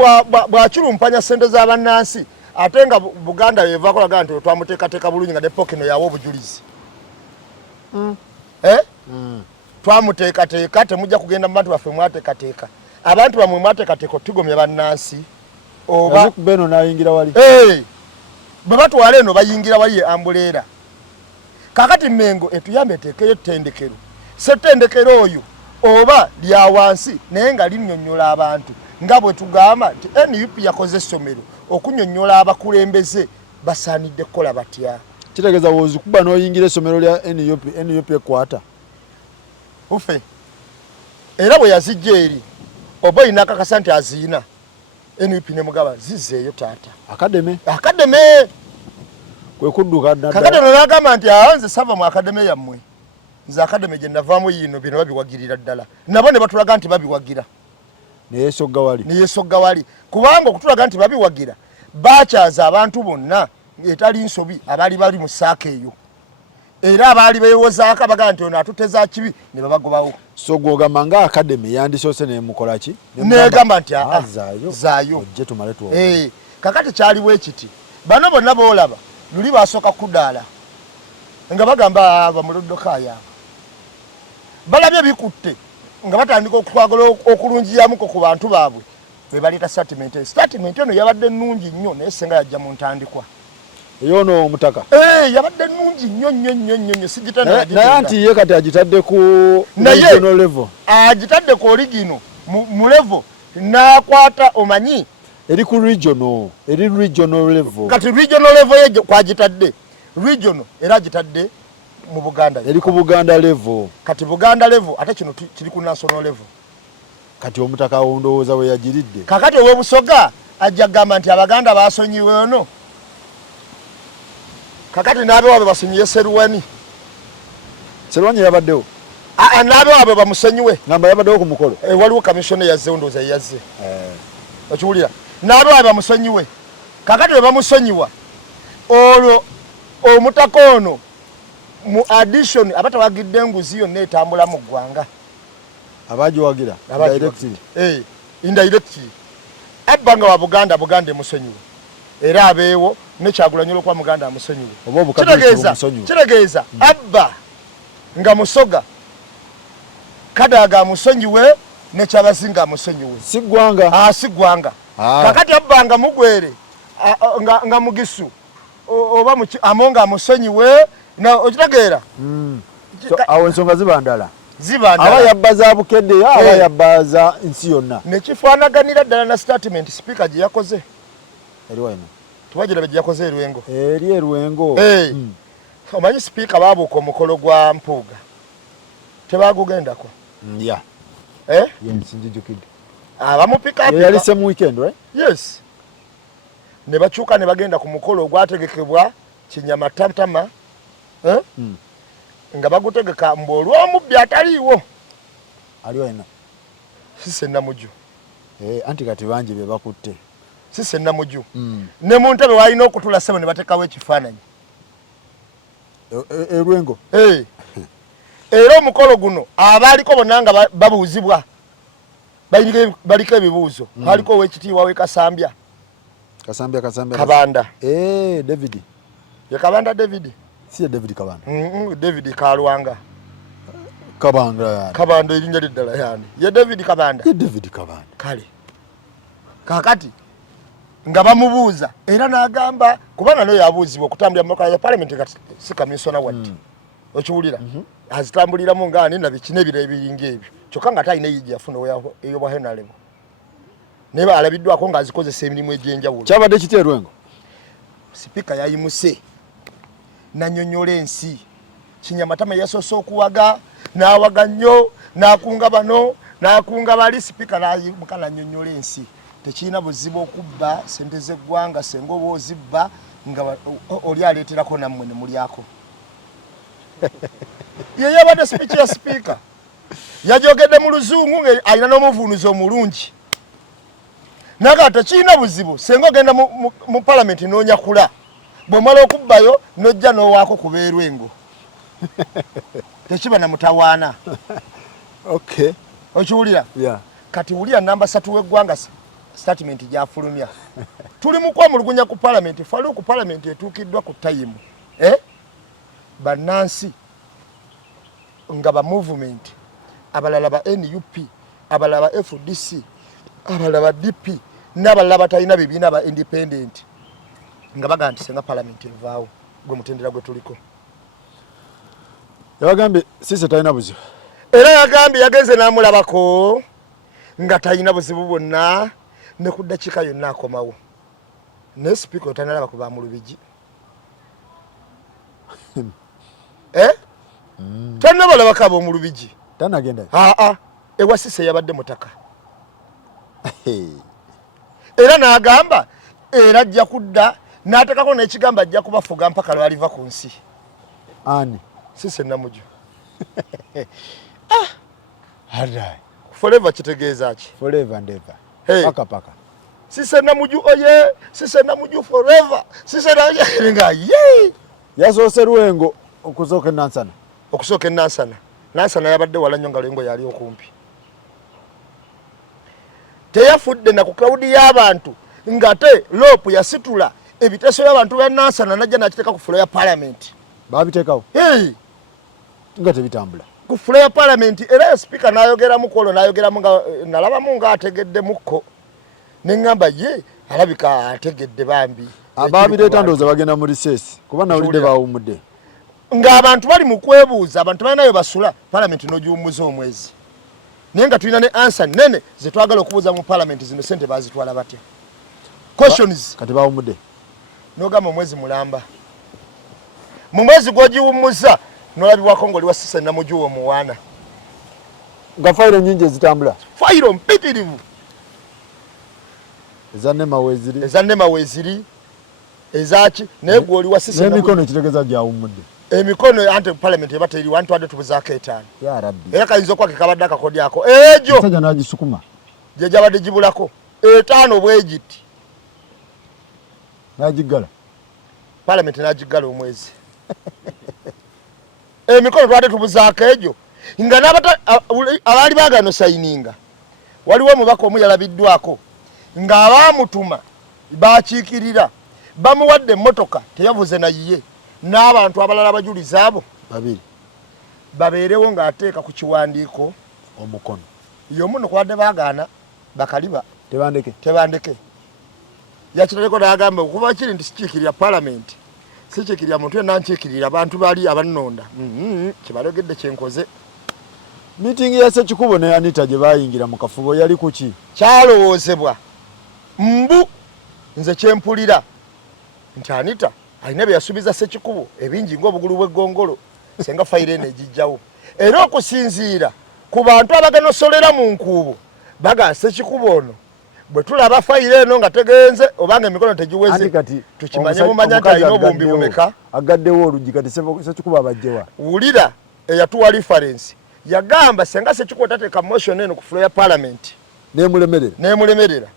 bw'akirumpanya ssente z'abannansi ate nga Buganda yevaako laga nti twamuteekateeka bulungi nga ne Pokino yawa obujulizi. Twamuteekateeka temujja kugenda mu bantu baffe mwateekateeka abantu bamwe mwateekateeka otugomya bannansi oba beno nayingira wali bwe batwala eno bayingira wali Ambuleera. Kakati Mengo etuyambe eteekeyo ettendekero settendekero oyo oba lya wansi naye nga linnyonnyola abantu nga bwe tugamba nti NUP yakoze essomero okunnyonnyola abakulembeze basaanidde kukola batya. Kitegeeza wozikuba n'oyingira essomero lya NUP ekwata ufe era bwe yazijja eri oba olina akakasa nti aziina NUP ne mugaba zizzeeyo taata akademe kwe kudduka kakati n'agamba nti nze sava mu akademe yammwe nze akademe gye navaamu yino bino babiwagirira ddala nabo ne batulaga nti babiwagira ne yeesogga wali kubanga okutulaga nti babiwagira bakyaza abantu bonna etali nsobi abaali bali mu saaka eyo era abaali beewozaako abagaa nti ono atuteza kibi ne babagobawo. So gwogamba nga akademe yandisoose nemukola ki negamba nti zaayo ojje tumale tuwa. Kakati kyaliwo ekiti bano bonna boolaba luli basooka kudaala nga bagamba bamuloddokaaya balabye bikutte nga batandika okwagala okulungiyamuko ku bantu baabwe be baleeta statement eno yabadde nnungi nnyo naye senga yajja mu ntandikwa yono omutaka yabadde nnungi nnyo sigitana naye anti ye kati agitadde ku regional level agitadde ku origino mu level n'akwata omanyi eri ku regional level kati regional level ye kwagitadde regional era agitadde mu Buganda eri ku Buganda level kati Buganda level ate kino kiri ku national level. Kati omutaka wondowooza we yagiridde kakati ow'Obusoga ajja gamba nti Abaganda basonyiwe ono kakati naabe wabe basonyiye Serwani yabaddewo naabe wabe bamusonyiwe ngamba yabaddewo ku mukolo waliwo kamisone yazze ndowooza yazze okiwulira naabe wabe bamusonyiwe kakati we bamusonyiwa olwo omutaka ono mu addition abatawagidde enguzi yonna etambula mu ggwanga abagiwagira indirectly abbanga wa Buganda emusonyiwe era abeewo ne Kyagulanyi olwokuba Muganda amusonyiwe kitegeeza abba nga Musoga Kadaga amusonyiwe ne Kyabazinga amusonyiwe si ggwanga kakati abbanga Mugwere nga Mugisu oba Amonga amusonyiwe na okitegeera awo ensonga zibandala zibandala aba yabbaza bukedde aba yabbaza nsi yonna nekifaanaganira ddala na statement speaker gye yakoze eriwa ino tubagira bye yakoze erwengo eri erwengo omanyi speaker baabuuka omukolo gwa mpuuga tebagugendako ya yensinjijukidde abamupika yali same weekend right yes ne bakyuka ne bagenda ku mukolo ogwategekebwa Kinyamatama nga bagutegeka mbu olw'omubbi ataliiwo aliwo eno sise namuju anti kati bangi be bakutte sise namuju ne mu ntebe walina okutula ssebo ne batekawo ekifaananyi erwengo era omukolo guno abaaliko bonna nga babuuzibwa baliko ebibuuzo haliko owekitiibwa we Kasambya Kabanda David ye Kabanda David si David Kabanda David Kalwanga Kabanda erinnya liddala yani ye David Kabanda kale kakati nga bamubuuza era n'agamba kubanga naye yabuuzibwa okutambulira mu ya parliament kati si kamisona watti okiwulira azitambuliramu ngaani na bikine birebinga ebyo kyokka nga talina yijja yafuna eyobwa henalebo naye alabiddwako ng'azikozesa emirimu egy'enjawulo kyabadde kiti erwengo sipiika yayimuse nanyonyola ensi Kinyamatama yasoose okuwaga n'awaga nnyo n'akunga bano n'akunga bali sipiika nayimuka nanyonyola ensi tekirina buzibu okubba sente z'eggwanga senga oba ozibba nga oli aleeterako nammwe ne mulyako ye yabadde speech ya sipiika yajogedde mu luzungu ng'alina n'omuvuunuzi omulungi naga tekirina buzibu senga ogenda mu palamenti n'onyakula bw'omala okubbayo n'ojja n'owaako ku beerwengo tekiba na mutawaana okiwulira kati wulira namba 3 w'eggwanga statement gyafulumya tuli mu kwamulugunya ku palamenti faliwo ku palamenti etuukiddwa ku tayimu bannansi nga ba movement abalala ba NUP abalala ba FDC abalala ba DP n'abalala batalina bibiina ba independent nga baga nti senga palamenti evaawo gwe mutendera gwe tuliko yabagambye sise talina buzibu era yagambye yagenze n'amulabako nga talina buzibu bwonna ne ku ddakiika yonna akomawo naye sipiika otanalaba ku bamulubigi tannabalabako ab'omulubigi tanagenda ewa Sise yabadde mutaka era n'agamba era ajja kudda n'atekako n'ekigamba ajja kubafuga mpaka lwaliva ku nsi ani Sise namuju forever kitegeeza ki forever and ever paka Sise namuju oye Sise namuju forever Sise nga ye yasoose Rwengo okusooka Nansana yabadde wala nnyo nga Lwengo yali okumpi teyafudde na ku crowd y'abantu ngate lopu yasitula ebiteeso by'abantu bya Nansana najja nakiteeka ku floor ya parliament babiteekawo nga tebitambula ku floor ya parliament era speaker n'ayogeramu kwolwo n'ayogeramu nga nalabamu nga ategeddemuko neŋŋamba ye alabika ategedde bambi abaabireeta ndowooza bagenda mu recess kuba nawulidde baawumudde ng'abantu bali mu kwebuuza abantu balinayo basula parliament n'ogiwummuza omwezi naye nga tulina ne answer nene ze twagala okubuuza mu parliament zino sente baazitwala batya questions kati baawumudde n'ogamba omwezi mulamba mu mwezi gw'ogiwummuza n'olabibwako ng'oli wa Sise namuju omuwaana nga fayiro nnyingi ezitambula fayiro mpitirivu ezannema weeziri ezaki naye gw'oli wa Sise n'emikono ekitegeeza gyawummudde emikono anti parliament eba teriwo anti wadde tubuzaako 5 ya rabbi era kayinza okwake kabadde akakodi ako egyo musajja n'agisukuma gye gyabadde gibulako 5 bwegiti n'agiggala parliament n'agiggala omwezi emikono twadde tubuzaako egyo nga abaali baagano sayininga waliwo omubaka omu yalabiddwako ng'abaamutuma baakiikirira bamuwadde emmotoka teyavuze nayiye n'abantu abalala abajuliza abo babiri babeerewo ng'ateeka ku kiwandiiko omukono y'omu nokwadde baagaana bakaliba tebandeke yakiraleko n'agamba okuba kiri nti sikiikirira palamenti sichekirira muntu yenna nchekirira abantu bali abanonda kibalogedde kyenkoze. Meeting ya Ssekikubo ne Anita gye bayingira mu kafubo yali kuki? Kyalowoozebwa mbu nze kyempulira nti Anita alina bye yasuubiza Ssekikubo ebingi ng'obugulu bw'eggongolo senga fayiro eno egijjawo. Era okusinziira ku bantu abagenda osolera mu nkuubo baga Ssekikubo ono bwe tulaba fayiro eno nga tegenze obanga emikono tegiweze tukimanye bumanya nti alina obumbi bumeka. Agaddewo oluggi kati Ssekikubo abajjewa. Wulira eyatuwa reference yagamba senga Ssekikubo tateeka motion eno ku floor ya parliament nemulemerera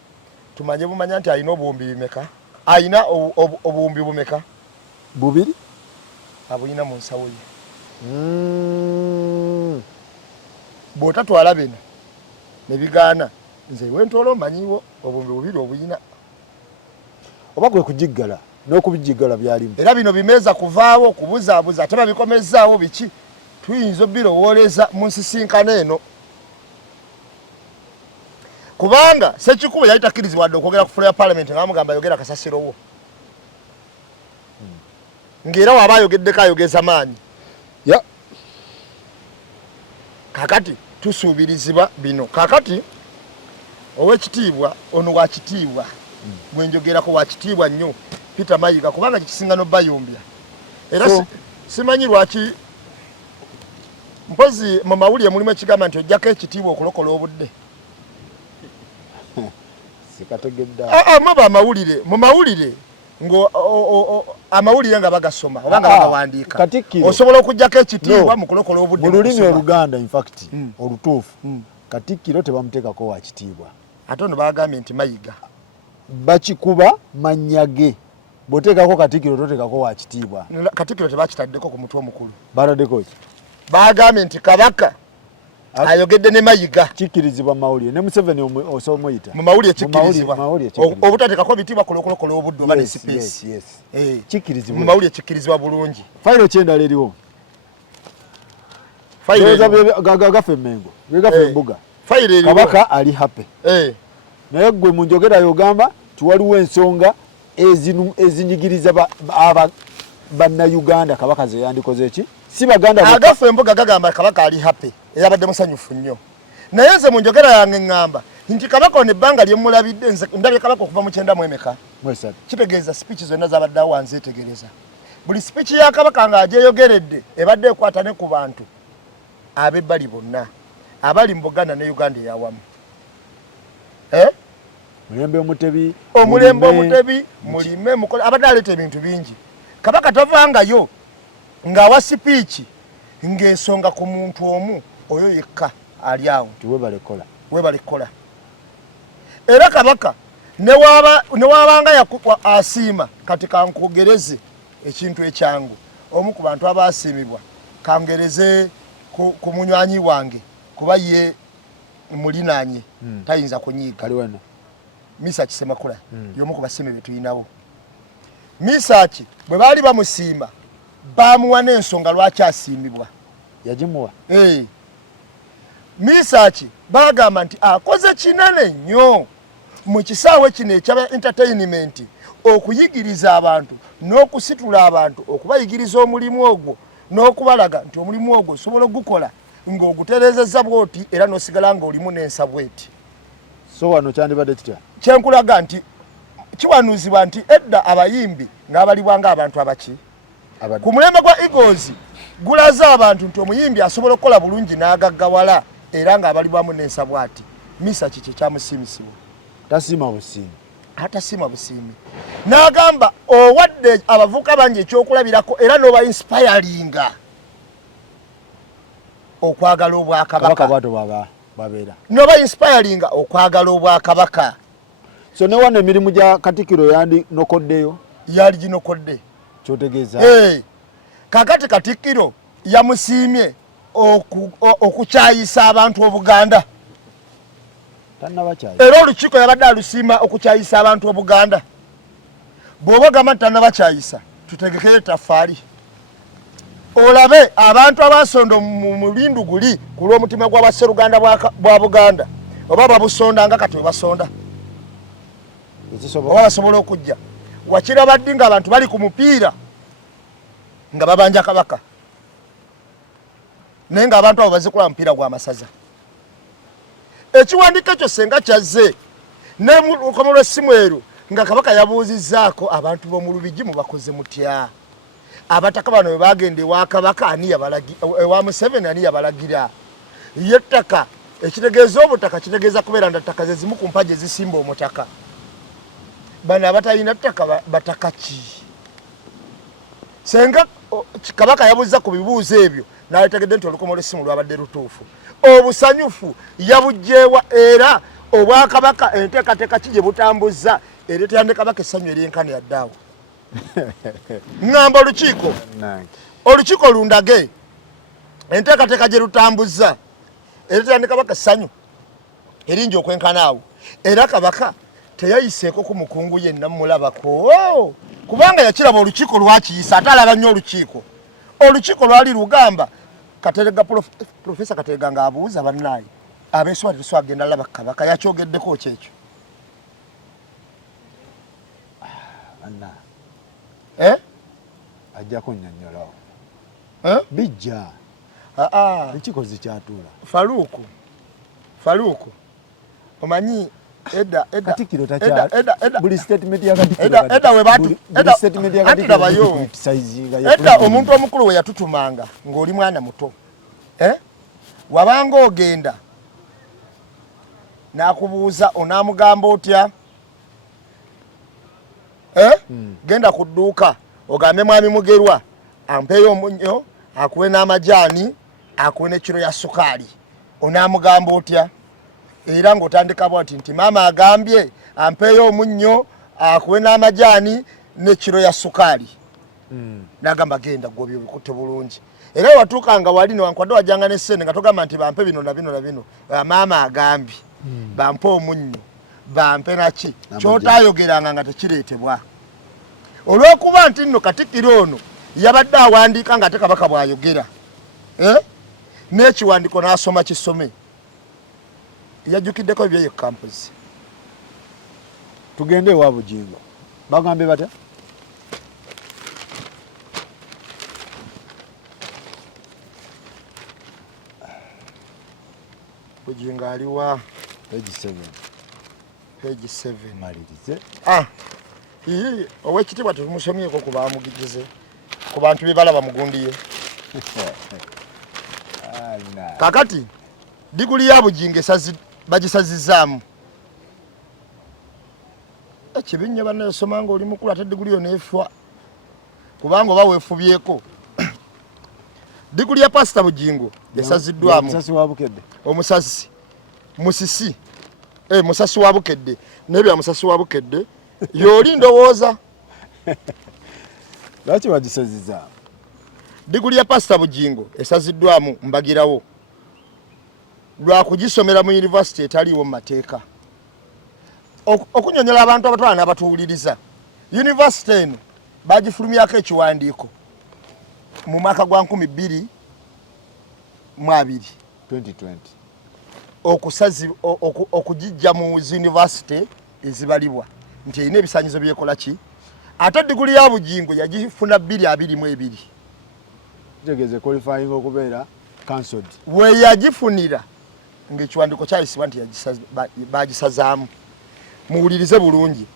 tumanye bumanya nti alina obuwumbi bimeka. Alina obuwumbi bumeka? Bubiri abulina mu nsawo ye. Bw'otatwala bino ne bigaana nze wentoola omanyiwo obuwumbi bubiri obuyina. Oba gwe kujiggala n'okubijiggala byalimu. Era bino bimeeza kuvaawo okubuzaabuza ate babikomezzaawo biki tuyinza obirowooleza mu nsisinkano eno. Kubanga Ssekikubo yali takkirizibwadde okwogera ku floor ya parliament nga bamugamba ayogera kasasiro wo. Ng'era waba ayogeddeko ayogeza maanyi. Kakati tusuubirizibwa bino. Kakati ow'ekitiibwa ono wa kitiibwa gwe njogerako wa kitiibwa nnyo Peter Mayiga kubanga kikisinga n'obbayumbya. Era simanyi lwaki mpozi mu mawulire mulimu ekigamba nti ojjako ekitiibwa okulokola obudde. Sikategedda. Maba amawulire mu mawulire amawulire nga bagasoma oba nga bagawandiika osobola okujjako ekitiibwa mu kulokola obudde. Mu lulimi Oluganda in fact olutuufu Katikkiro tebamuteekako wa kitiibwa. Ate ono bagambye nti Mayiga bakikuba mannyage. Bw'oteekako Katikkiro toteekako wa kitiibwa. Katikkiro tebakitaddeko ku mutwe omukulu. Bataddeko ki? Bagambye nti Kabaka ayogedde ne Mayiga. Kikkirizibwa mawulire ne Museveni osomuyita. Mu mawulire kikkirizibwa. Obutateekako bitiibwa kulokola obudde oba ne space. Kikkirizibwa. Mu mawulire kikkirizibwa bulungi. Fayiro kyendala eriwo. Gagafe Mengo. Gagafe Mbuga. Fayiro eriwo. Kabaka ali happy. Naye gwe mu njogera yogamba tiwaliwo ensonga ezinyigiriza bannayuganda Kabaka ze yandikoze ki? Si baganda Agafe Mbuga gagamba Kabaka ali happy. Eyabadde musanyufu nnyo. Naye nze mu njogera yange ngamba nti Kabaka ono ebbanga lyemulabidde nze ndabye Kabaka okuva mu 9 mu emeka. Kitegeeza speech zonna zabaddewo wanzeetegereza. Buli speech ya Kabaka ng'agyeyogeredde ebadde ekwata ne ku bantu ab'ebbali bonna abali mu Buganda ne Uganda eyawamu. Mulembe Omutebi. Omulembe Omutebi mulime mukola abadde aleeta ebintu bingi. Kabaka tavangayo ng'awa speech ng'ensonga ku muntu omu oyo yekka ali awo. Webalekola. Era Kabaka ne wabanga yakukwa asiima kati kankugereze ekintu ekyangu. Omu ku bantu abasiimibwa kangereze ku munywanyi wange kuba ye mulinaanye tayinza kunyiiga. Misa Kisemakula y'omu ku basiime be tuyinawo. Misaki bwe baali bamusiima bamuwa n'ensonga lwaki asiimibwa. Yagimuwa. Misaki bagamba nti akoze kinene nnyo mu kisaawe kino ekya entertainment okuyigiriza abantu n'okusitula abantu okubayigiriza omulimu ogwo n'okubalaga nti omulimu ogwo osobola ogukola ng'ogutereezezza bw'oti era n'osigala ng'olimu n'ensa bw'eti. So wano kyandibadde kitya? Kyenkulaga nti kiwanuuzibwa nti edda abayimbi ng'abalibwa ng'abantu abaki? Ku mulembe gwa Eagles gulaza abantu nti omuyimbi asobola okukola bulungi n'agaggawala era ng'abalibwamu n'ensa bw'ati. Misa kiki kyamusiimisibwa? Tasiima busiimi. Atasiima busiimi. N'agamba owadde abavubuka bangi ekyokulabirako era n'oba inspiringa okwagala obwakabaka. Kabaka bwato babeera. N'oba inspiringa okwagala obwakabaka. So ne wano emirimu gya Katikkiro yandi nokoddeyo? Yali ginokodde. Kyotegeeza? Kakati Katikkiro yamusiimye okukyayisa abantu Obuganda. Era olukiiko yabadde alusiima okukyayisa abantu Obuganda. Bw'oba ogamba nti tannabakyayisa tutegekeyo ettaffaali. Olabe abantu abasonda mu mulindu guli ku lw'omutima gw'Abasseruganda bwa Buganda oba babusonda nga kati we basonda. Oba basobola okujja. Wakiraba ddi ng'abantu bali ku mupiira nga babanja kabaka naye nga abantu abo bazikola mupiira gwa masaza ekiwandiiko ekyo senga kyazze ne mu lukomo lw'essimu eryo nga kabaka yabuuzizzaako abantu b'omu Lubigi mubakoze mutya abataka bano bwe bagenda ewa kabaka ewa Museveni ani yabalagira ye ttaka ekitegeeza obutaka kitegeeza kubeera nda ttaka ze zimu ku mpagi ezisimba omutaka bano abatalina ttaka bataka ki senga kabaka yabuuza ku bibuuzo ebyo n'aletegedde nti olukomo lw'essimu lwabadde lutuufu obusanyufu yabugjeewa era obwakabaka enteekateeka ki gye butambuzza ereetera kabaka essanyu eryenkana yaddaawo ŋŋamba olukiiko lundage enteekateeka gye lutambuzza ereetera kabaka essanyu eringi okwenkana awo era kabaka teyayiseeko ku mukungu yenna mulabako kubanga yakiraba olukiiko lwakiyisa ate alaba nnyo olukiiko lwali lugamba Katerega Profesa Katerega ng'abuuza bannaye abeeswali teso agenda laba kabaka yakyogeddeko kyekyo ajjako nnyonnyolawo bijja ekikozi kyatuula Faluuku omanyi edda buli statement ya Katikkiro edda omuntu omukulu we yatutumanga ng'oli mwana muto wabanga ogenda n'akubuuza onaamugamba otya genda ku dduuka ogambe mwami Mugerwa ampeeyo omunnyo akuwe n'amajaani akuwe n'ekiro ya sukaali onaamugamba otya era ng'otandika bwati nti maama agambye ampeeyo omunnyo akuwe n'amajaani n'ekiro ya sukaali n'agamba genda gwobyo bikutte bulungi era watuuka nga wali newankwadde wajjanga n'essente nga togamba nti bampe bino na bino na bino maama agambye bampe omunnyo bampe naki kyotaayogeranga nga tekireetebwa olw'okuba nti nno Katikkiro ono yabadde awandiika nga ate kabaka bw'ayogera n'ekiwandiiko n'asoma kisome yajjukiddeko ebyeyo kampuzi tugende ewa Bugingo bagambe batya Bugingo aliwa page 7 malirize owekitiibwa tetumusomyeko ku baamugigize ku bantu bye balaba mugundiye kakati diguli ya Bugingo bagisazizzaamu ekibinnya bannayosoma nga oli mukulu ate diguli yo neefwa kubanga oba weefubyeko diguli ya Pasita Bugingo yasaziddwamu omusasi musisi musasi wa Bukedde nebya musasi wa Bukedde yoli ndowooza lwaki bagisazizaamu diguli ya Pasita Bugingo esaziddwamu mbagirawo lwa kugisomera mu university etaliiwo mu mateeka okunyonyola abantu abatwala n'abatuwuliriza university eno bagifulumyako ekiwandiiko mu mwaka gwa 2020 okugijja mu university ezibalibwa nti erina ebisaanyizo byekola ki ate diguli ya Bugingo yagifuna 2022 tegeze qualifying okubeera cancelled we yagifunira ng'ekiwandiiko kyayisibwa nti bagisazaamu muwulirize bulungi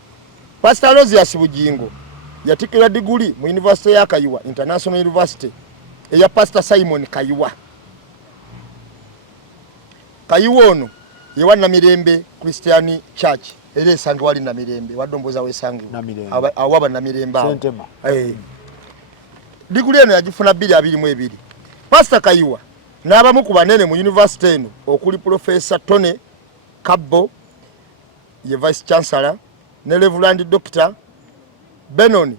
Pastor Aloysius Bugingo yatikkirwa diguli mu University ya Kayiwa International University eya Pastor Simon Kayiwa ono yewa Namirembe Christian Church era esange wali Namirembe wadomboza wesange awaba Namirembe diguli eno yagifuna 2022 Pastor Kayiwa n'abamu ku banene mu university eno okuli Professor Tony Kabbo ye Vice Chancellor ne Reverend Dr. Benon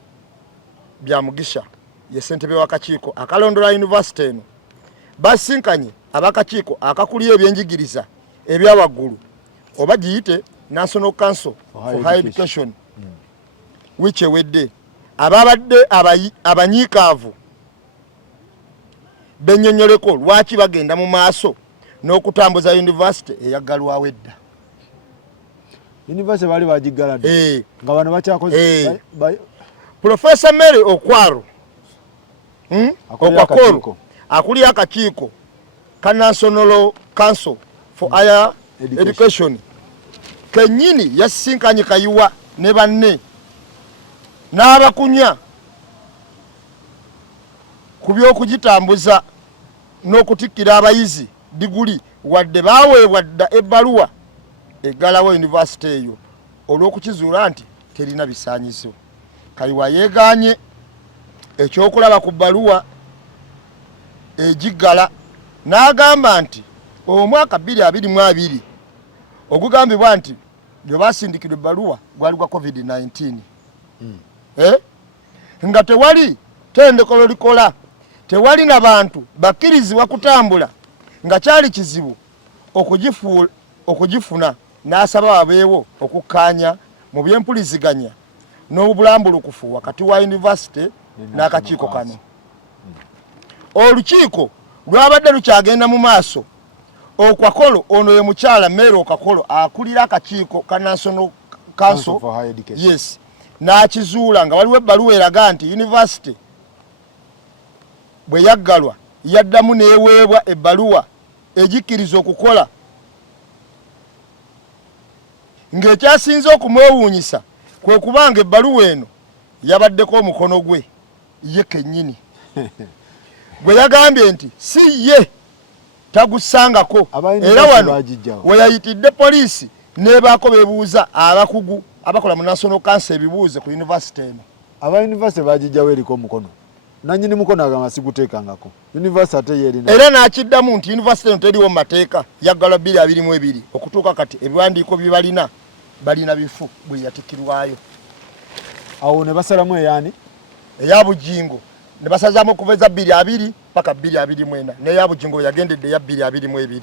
Byamugisha ye ssentebe w'akakiiko akalondola university eno basinkanye abakakiiko akakulira ebyenjigiriza ebyawaggulu oba giyite National Council for Higher Education which ewedde ababadde abanyiikaavu bennyonnyoleko lwaki bagenda mu maaso n'okutambuza university eyaggalwawo edda university bali bagigaladde nga bano bakyakoze Professor Mary Okwaro okwakolo akuli akakiiko ka National Council for Higher Education kenyini yasinkanye Kayiwa ne banne n'abakunya ku by'okugitambuza n'okutikkira abayizi diguli wadde baaweebwa dda ebbaluwa eggalawo yunivasite eyo olw'okukizuula nti terina bisaanyizo. Kayiwa yeeganye ekyokulaba ku bbaluwa egiggala n'agamba nti omwaka 2022 ogugambibwa nti gye baasindikirwa ebbaluwa gwali gwa COVID-19 nga tewali tendekolo likola, tewali na bantu bakkirizibwa kutambula nga kyali kizibu okugifuna, n'asaba babeewo okukkaanya mu by'empuliziganya n'obulambulukufu wakati wa yunivasite n'akakiiko kano. Olukiiko lwabadde lukyagenda mu maaso. Okwakolo ono ye mukyala Mary Okakolo akulira akakiiko ka National Council for Higher Education. Yes, n'akizuula nga waliwo ebbaluwa eraga nti yunivasite bwe yaggalwa yaddamu n'eweebwa ebbaluwa egikkiriza okukola, ng'ekyasinze okumwewuunyisa kwe kubanga ebbaluwa eno yabaddeko omukono gwe ye kennyini gwe yagambye nti si ye tagusangako, era wano weyayitidde poliisi n'ebaako beebuuza abakugu abakola mu National Council ebibuuze ku yunivasite eno. Aba yunivasite bagijjawo eriko omukono, nannyini mukono agamba siguteekangako. Yunivasite ate yeerina era n'akiddamu nti yunivasite eno teriwo mu mateeka, yaggalwa 2022 okutuuka kati ebiwandiiko bye balina bifu bwe yatikkirwayo. Awo ne basalamu eyaani eya Bujingo ne basazaamu okuva eza 2020 paka 2024 n'eya Bujingo yagendedde ya 2022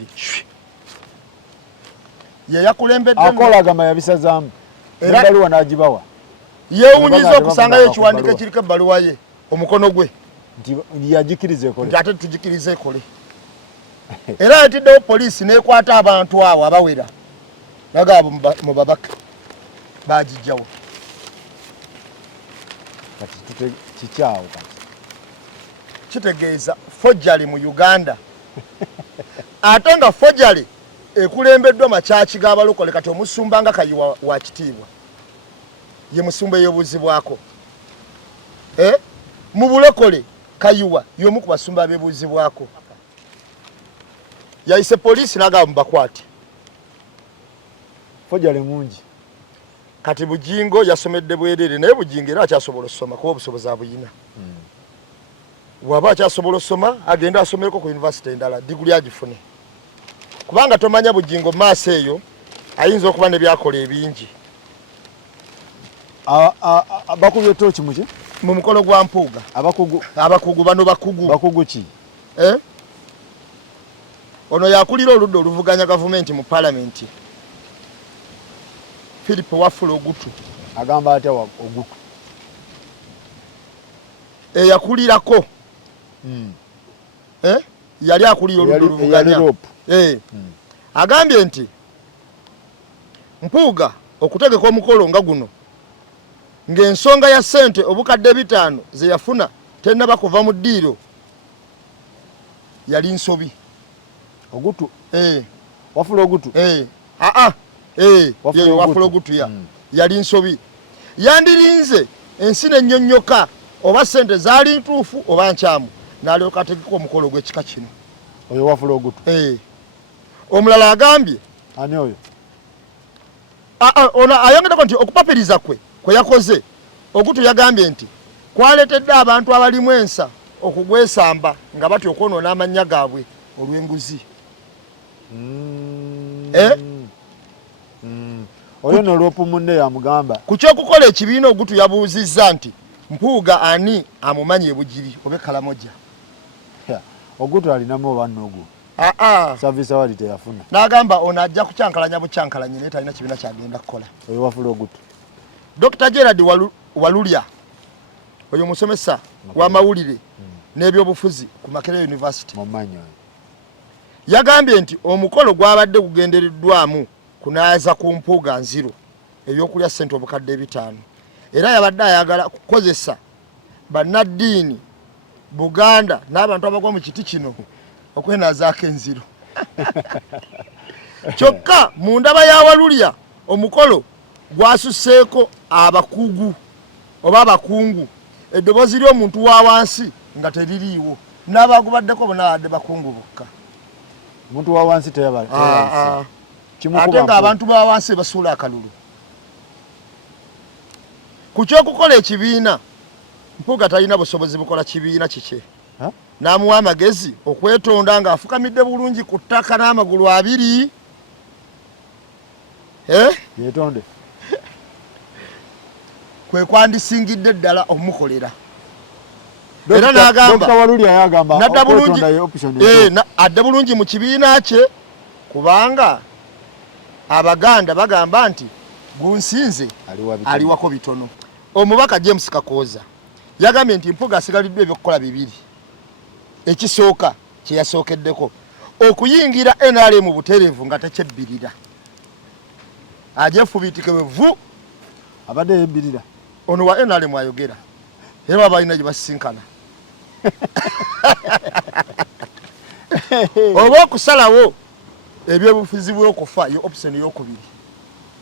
ye yakulembedde akola agamba yabisazaamu ebbaluwa n'agibawa. Yeewuunyiza okusangayo ekiwandiiko ekiriko ebbaluwa ye omukono gwe nti yagikkiriza ekole, nti ate tugikiriza ekole. Era yatiddewo poliisi n'ekwata abantu abo abawera nagabo mu babaka bagijjawo. Kati kikyawo kati kitegeeza fojjali mu Uganda ate nga fojjali ekulembeddwa makyaki g'abalokole. Kati omusumba nga Kayiwa wa kitiibwa ye musumba eyebuuzibwako mu bulokole. Kayiwa y'omu ku basumba abeebuuzibwako. Yayise poliisi n'agamba mubakwate. fojjali mungi. Kati Bujingo yasomedde bwerere naye Bujingo era akyasobola okusoma kuba obusobozi abuyina. Bw'aba akyasobola osoma agenda asomereko ku yunivasite endala diguli agifune, kubanga tomanya Bujingo maaso eyo ayinza okuba ne byakola ebingi. Bakubye tooki muki mu mukolo gwa Mpuuga abakugu bano bakugu ki ono yakulira oludda oluvuganya gavumenti mu palamenti. Philip Wafula Ogutu agamba atya Ogutu eyakulirako yali akulira oludda oluvuganya agambye nti Mpuuga okutegeka omukolo nga guno ng'ensonga ya ssente obukadde 5 ze yafuna tennaba kuva mu ddiiro yali nsobi. Ogutu Wafula Ogutu Wafula Ogutu yali nsobi. Yandirinze ensi n'ennyonnyoka oba ssente zaali ntuufu oba nkyamu n'alyoka ategeka omukolo gw'ekika kino. Oyo Wafula Ogutu omulala agambye ani oyo ono ayongeddeko nti okupapiriza kwe yakoze Ogutu yagambye nti kwaleetedde abantu abalimu ensa okugwesamba nga batya okwonoona amannya gaabwe olw'enguzi. oyo n'olwopu munne yamugamba ku kyokukola ekibiina. Ogutu yabuuzizza nti Mpuuga ani amumanyi ebugiri oba Kalamoja. Ogutu alinamu oba nnogu Service award teyafuna. N'agamba ono ajja kucyankalanya bucyankalanyi naye talina kibiina kyagenda kukola. Oyo Wafula Ogutu. Dr. Gerard Walulya oyo musomesa w'amawulire n'ebyobufuzi ku Makerere University mumanyi yagambye nti omukolo gwabadde gugendereddwamu kunaaza ku Mpuuga nziro ebyokulya ssente obukadde 5 era yabadde ayagala kukozesa bannaddiini Buganda n'abantu abagwa mu kiti kino okwenazaako enziro kyokka mu ndaba ya Walulya omukolo gwasuseeko abakugu oba abakungu eddoboozi ly'omuntu wa wansi nga teririiwo n'abagubaddeko bonabadde bakungu bokka omuntu wa wansi teyabala ate nga abantu ba wansi basuula akalulu ku kyokukola ekibiina Mpuuga talina busobozi bukola kibiina kike n'amuwa amagezi okwetonda ng'afukamidde bulungi ku ttaka n'amagulu abiri yetonde kwe kwandisingidde ddala omukolera era n'agamba adda bulungi mu kibiina kye kubanga Abaganda bagamba nti gunsinze aliwako bitono. Omubaka James Kakooza yagambye nti Mpuuga asigaliddwa ebyokukola bibiri. Ekisooka kye yasookeddeko okuyingira NRM butereevu nga tekyebbirira. Ajefubiitikewe vu abadde yebbirira ono wa NRM ayogera era balina gye basisinkana oba okusalawo ebyobufuzi bw'okufa yo option y'okubiri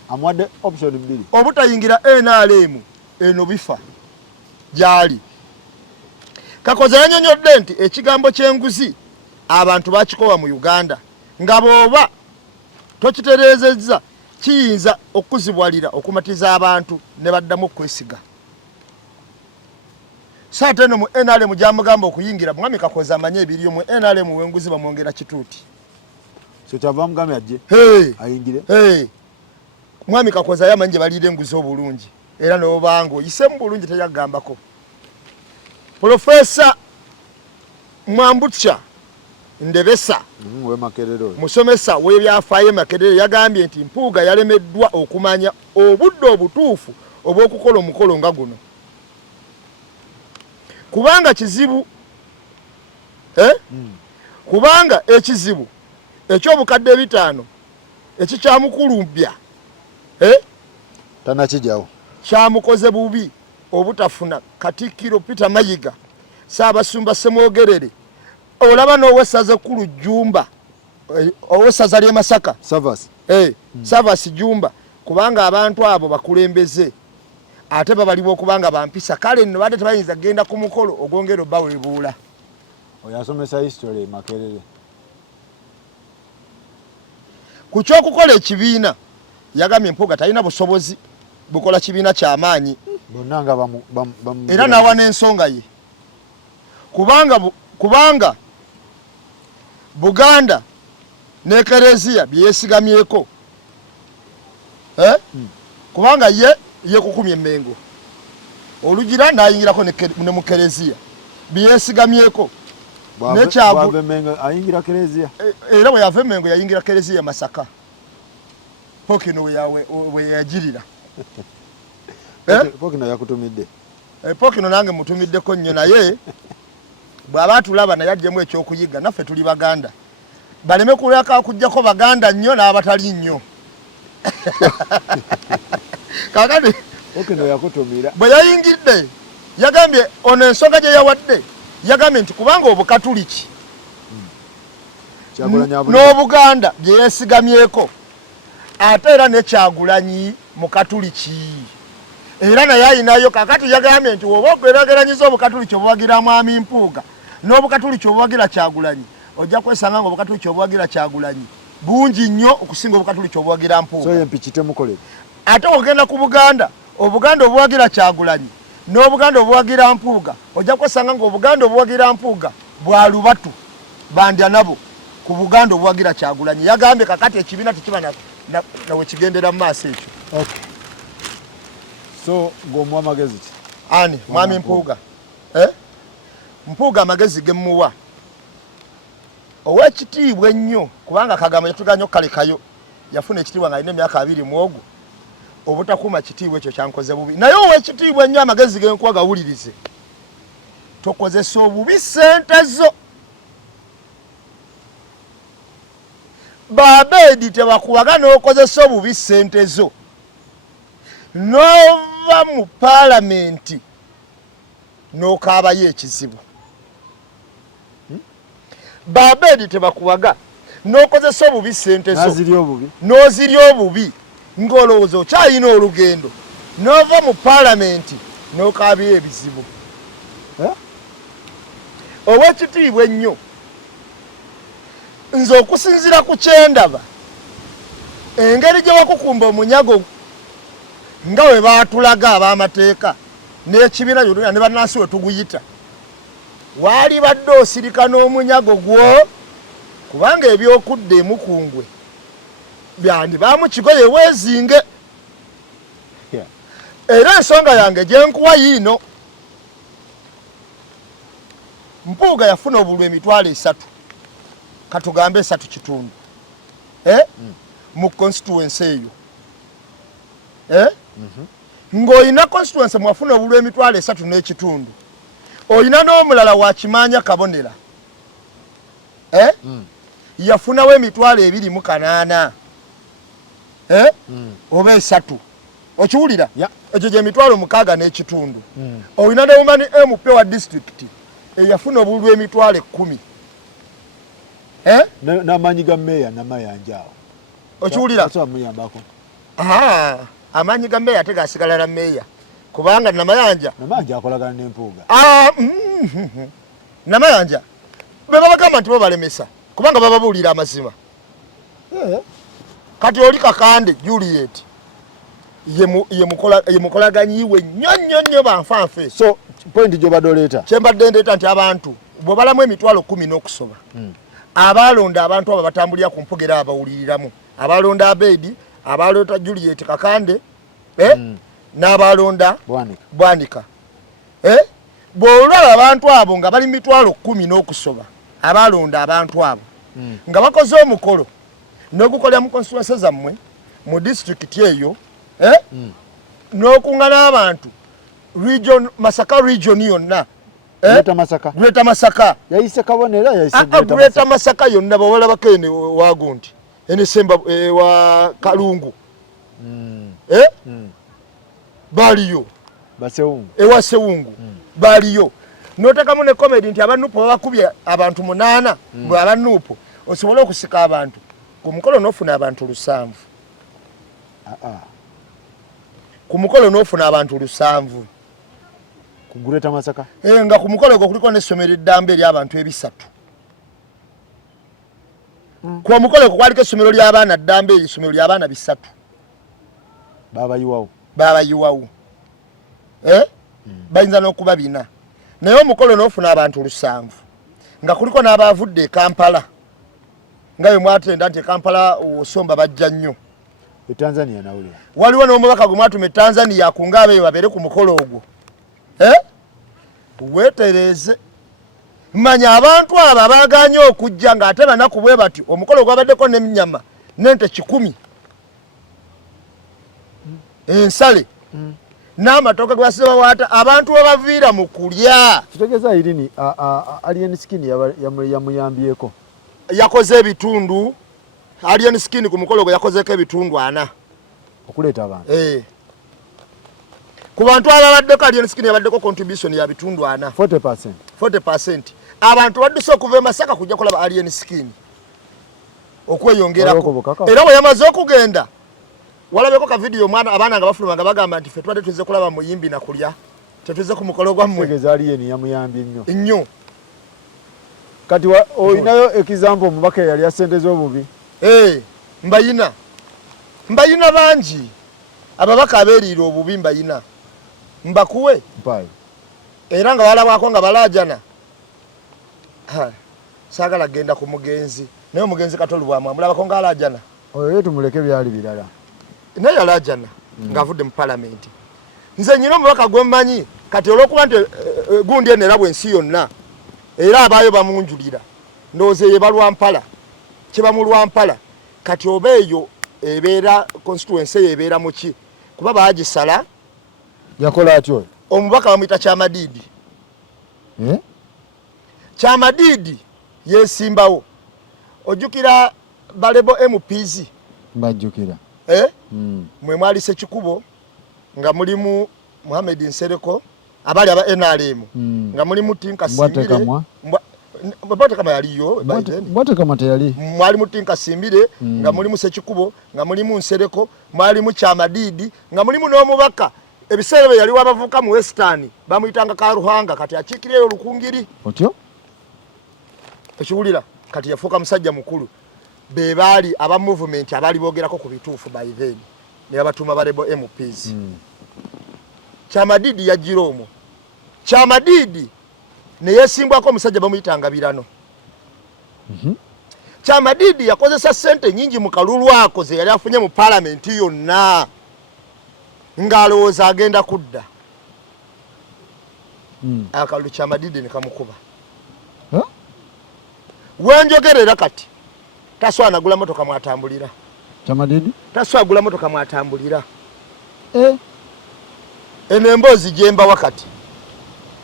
amwadde option bbiri obutayingira NRM eno bifa gyali. Kakooza yanyonyodde nti ekigambo ky'enguzi abantu bakikowa mu Uganda nga bw'oba tokitereezezza kiyinza okuzibwalira okumatiza abantu ne baddamu okwesiga. Saate eno mu NRM gyamugamba okuyingira mwami Kakooza amanye ebiriyo mu NRM w'enguzi bamwongera kituuti. So kyava mugambe ajje ayingire mwami Kakooza yamanyi gye baliira enguzi obulungi era n'obanga oyisemu bulungi teyagambako. Profesa Mwambutsa Ndebesa musomesa w'ebyafaayo Makerere yagambye nti Mpuuga yalemeddwa okumanya obudde obutuufu obw'okukola omukolo nga guno kubanga kizibu kubanga ekizibu eky'obukadde 5 ekikyamukulumbya tanakijawo kyamukoze bubi obutafuna Katikkiro Peter Mayiga Ssaabasumba Ssemwogerere olaba n'owessaza ekkulu Jjumba owessaza ly'e Masaka Savas Jjumba kubanga abantu abo bakulembeze ate babaliwo okubanga bampisa kale nno badde tebayinza kgenda ku mukolo ogwongera baweebuula. Oyo asomesa history Makerere. Ku ky'okukola ekibiina yagambye Mpuuga talina busobozi bukola kibiina ky'amaanyi bonna nga era n'awa n'ensonga ye kubanga Buganda ne Ekereziya bye yeesigamyeko kubanga ye kukumya Emmengo olugira n'ayingirako ne mu Kereziya bye yeesigamyeko ayingira Kereziya era bwe yava Emmengo yayingira Kereziya Masaka Pokino we yagirira Pokino yakutumidde Pokino nange mutumiddeko nnyo naye bw'aba tulaba naye addemu ekyokuyiga naffe tuli Baganda baleme kulaka kujjako Baganda nnyo n'abatali nnyo kakati Pokino yakutumira bwe yayingidde yagambye ono ensonga gye yawadde yagambye nti kubanga Obukatuliki n'Obuganda bye yeesigamyeko ate era ne Kyagulanyi mu Katuliki era naye ayinayo kakati yagambye nti woba ogerageranyiza Obukatuliki obuwagira mwami Mpuuga n'Obukatuliki obuwagira Kyagulanyi ojja kwesanga nga Obukatuliki obuwagira Kyagulanyi bungi nnyo okusinga Obukatuliki obuwagira Mpuuga. So yempiki temukolere ate ogenda ku Buganda Obuganda obuwagira Kyagulanyi n'Obuganda obuwagira Mpuuga ojja kwesanga nga Obuganda obuwagira Mpuuga bwa lubatu bandya nabo ku Buganda obuwagira Kyagulanyi. Yagambye kakati ekibiina tekiba nawe kigendera mu maaso ekyo. So ng'omuwa amagezi ki ani mwami Mpuuga Mpuuga amagezi ge mmuwa ow'ekitiibwa ennyo kubanga Kagama yatuganya okkalekayo yafuna ekitiibwa nga alina emyaka 2 mu ogwo obutakuma kitiibwa ekyo kyankoze bubi naye ow'ekitiibwa ennyo amagezi ge nkuwa gawulirize tokozesa obubi ssente zo. Babedi tebakuwaga n'okozesa obubi ssente zo nova mu paalamenti n'okaabayo ekizibu babedi tebakuwaga n'okozesa obubi ssente zo n'ozirya obubi ng'olowooza okyalina olugendo n'ova mu paalamenti n'okaabira ebizibu ow'ekitiibwa ennyo nze okusinziira ku kyendaba engeri gye wakukumba omunyago nga we baatulaga ab'amateeka n'ekibiina kyonna ne bannansi we tuguyita waali badde osirika n'omunyago gwo kubanga ebyokudda emukungwe byandibaamu kigoye weezinge era ensonga yange gye nkuwa yiino Mpuuga yafuna obulwa emitwalo 3 katugambe 3 kitundu mu constituency eyo ng'olina constituency mwafuna obulwa emitwalo 3 n'ekitundu olina n'omulala wa Kimanya Kabonera yafunawo emitwalo 2.8 oba 3 okiwulira ekyo gye emitwalo 6 n'ekitundu olina ne Women MP wa district eyafuna obulwa emitwalo 10 n'amaanyi ga meeya Namayanja awo okiwulira amaanyi ga meeya tegasigala na meeya kubanga Namayanja akolagana n'Empuuga Namayanja be babagamba nti bo balemesa kubanga bababuulira amazima kati oli Kakande Juliet ye mukolaganyiwe nnyo banfanfe so point gye badoleeta kyembadde ndeeta nti abantu bwe balamu emitwalo 10 n'okusoba abalonda abantu abo batambulira ku mpuga era abawuliriramu abalonda Abedi abalonda Juliet Kakande n'abalonda Bwanika bw'olaba abantu abo nga bali mitwalo 10 n'okusoba abalonda abantu abo nga bakoze omukolo n'ogukolera mu constituency zammwe mu district eyo n'okungana abantu region Masaka region yonna Greater Masaka yayise Kabonera yayise Greater Masaka yonna bawala bakene wagundi ene semba wa Kalungu baliyo basewungu ewa Sewungu baliyo notakamu ne comedy nti abanupo babakubye abantu 8 bwe abanupo osobola okusika abantu ku mukolo n'ofuna abantu 7 ku mukolo n'ofuna abantu 7 ku Greater Masaka nga ku mukolo gwo kuliko n'essomero eddamba eri abantu 3 ku mukolo gwo kwaliko essomero ly'abaana ddamba eri essomero ly'abaana 3 babayiwawo bayinza n'okuba 4 naye omukolo n'ofuna abantu 7 nga kuliko n'abavudde Kampala nga bwe mwatenda nti Kampala osomba bajja nnyo Tanzania nawulira waliwo n'omubaka gwe mwatuma Tanzania akunga abeeyo babeere ku mukolo ogwo weetereze manya abantu abo abaganye okujja ng'ate banaku bwe bati omukolo gwabaddeko n'ennyama n'ente 10 ensale n'amatooke gwasiba waata abantu abaviira mu kulya kitegeeza irini Alien Skin yamuyambyeko yakoze ebitundu Alien Skin ku mukolo gwe yakozeko ebitundu 4 okuleeta abantu ku bantu ababaddeko Alien Skin yabaddeko contribution ya bitundu 4 40% abantu badduse okuva e Masaka kujja kulaba Alien Skin okweyongerako era bwe yamaze okugenda walabeko ka video mwana abaana nga bafuluma nga bagamba nti ffe twadde tuze kulaba muyimbi na kulya tetuze ku mukolo gwammwe tegeza Alien yamuyambye nnyo kati olinayo example omubaka yali asenteze obubi mbayina bangi ababaka abeeriira obubi mbayina mbakuwe era nga balabwako nga balajana saagala genda ku mugenzi naye omugenzi katolubwamu amulabako nga alajana oyo tumuleke byali birala naye alajana ng'avudde mu palamenti nze nyina omubaka gwe mmanyi kati olw'okuba nti gundi eno era bwensi yonna era abaayo bamunjulira ndowooza ye balwampala kiba mu Lwampala kati oba eyo ebeera constituency eyo ebeera mu ki kuba baagisala yakola atyo omubaka bamuyita Kyamadiidi Kyamadiidi yesimbawo ojjukira balebo MPs mbajjukira mwe mwali Sekikubo nga mulimu Mohamed Nsereko abali aba NRM nga mulimu Tinka Singire Bote kama yaliyo bote kama tayali mwali mutinka simbire nga mulimu Sekikubo nga mulimu Nsereko mwali mu Kyamadidi nga mulimu n'omubaka ebiseera yali wabavuka mu Western bamuyitanga Karuhanga kati akikireyo Lukungiri otyo ekiwulira kati yafuuka musajja mukulu be baali aba movement abali bogerako ku bituufu by then ne abatuma barebo MPs Kyamadidi yajiromo Kyamadidi ne yesimbwako omusajja bamuyitanga Birano Kyamadidi yakozesa sente nyingi mu kalulu akoze yali afunye mu parliament yonna ng'alowooza agenda kudda akalulu Kyamadidi ne kamukuba wenjogerera kati taswana gula motoka mwatambulira Kyamadidi taswa gula motoka mwatambulira enembozi jemba wakati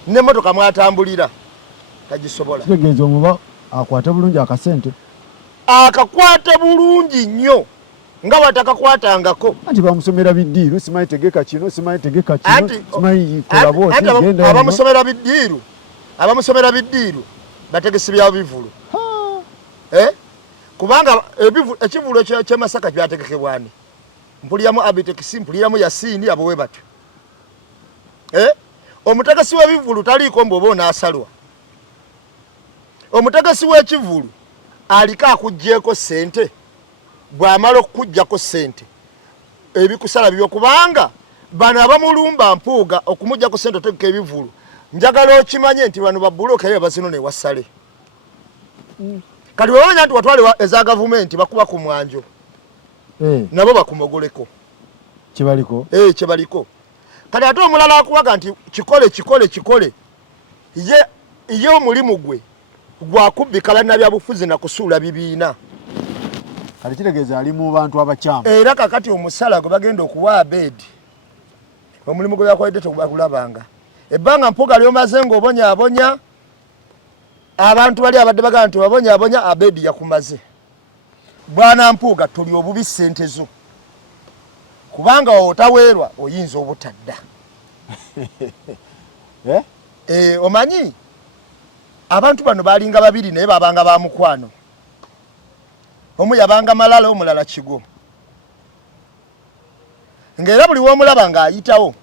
ne motoka mwatambulira tagisobola kitegeeza omuba akwata bulungi akasente akakwata bulungi nnyo nga batakakwatangako anti bamusomera biddiiru simanyi tegeka kino simanyi tegeka kino simanyi kolabo genda abamusomera biddiiru bategesi bya bivulu kubanga ekivulu ky'Masaka kyategekebwani mpuliramu Abitekisi mpuliramu Yasini abo we batyo omutegesi w'ebivulu taliiko mbobo n'asalwa omutegesi w'ekivulu aliko akuggyeko ssente bw'amala okukuggyako ssente ebikusala bibyo kubanga bano abamulumba mpuuga okumuggyako ssente otegeka ebivulu njagala okimanye nti bano babulooka era bazino ne wasale kati wabanya nti watwale eza gavumenti bakuba ku mwanjo nabo bakumogoleko kyebaliko kati ate omulala akuwaga nti kikole ye omulimu gwe gwakubbika bannabyabufuzi na kusuula bibiina kati kitegeeza ali mu bantu abakyamu era kakati omusala gwe bagenda okuwa Abedi omulimu gwe yakoledde tegulabanga ebbanga mpuga lyomaze ng'obonyaabonya abantu bali abadde bagamba nti wabonyaabonya Abedi yakumaze bwana mpuga tuli obubi ssente zo kubanga otaweerwa oyinza obutadda omanyi abantu bano balinga babiri naye babanga ba mukwano omu yabanga Malala omulala Kigo ng'era buli w'omulaba ng'ayitawo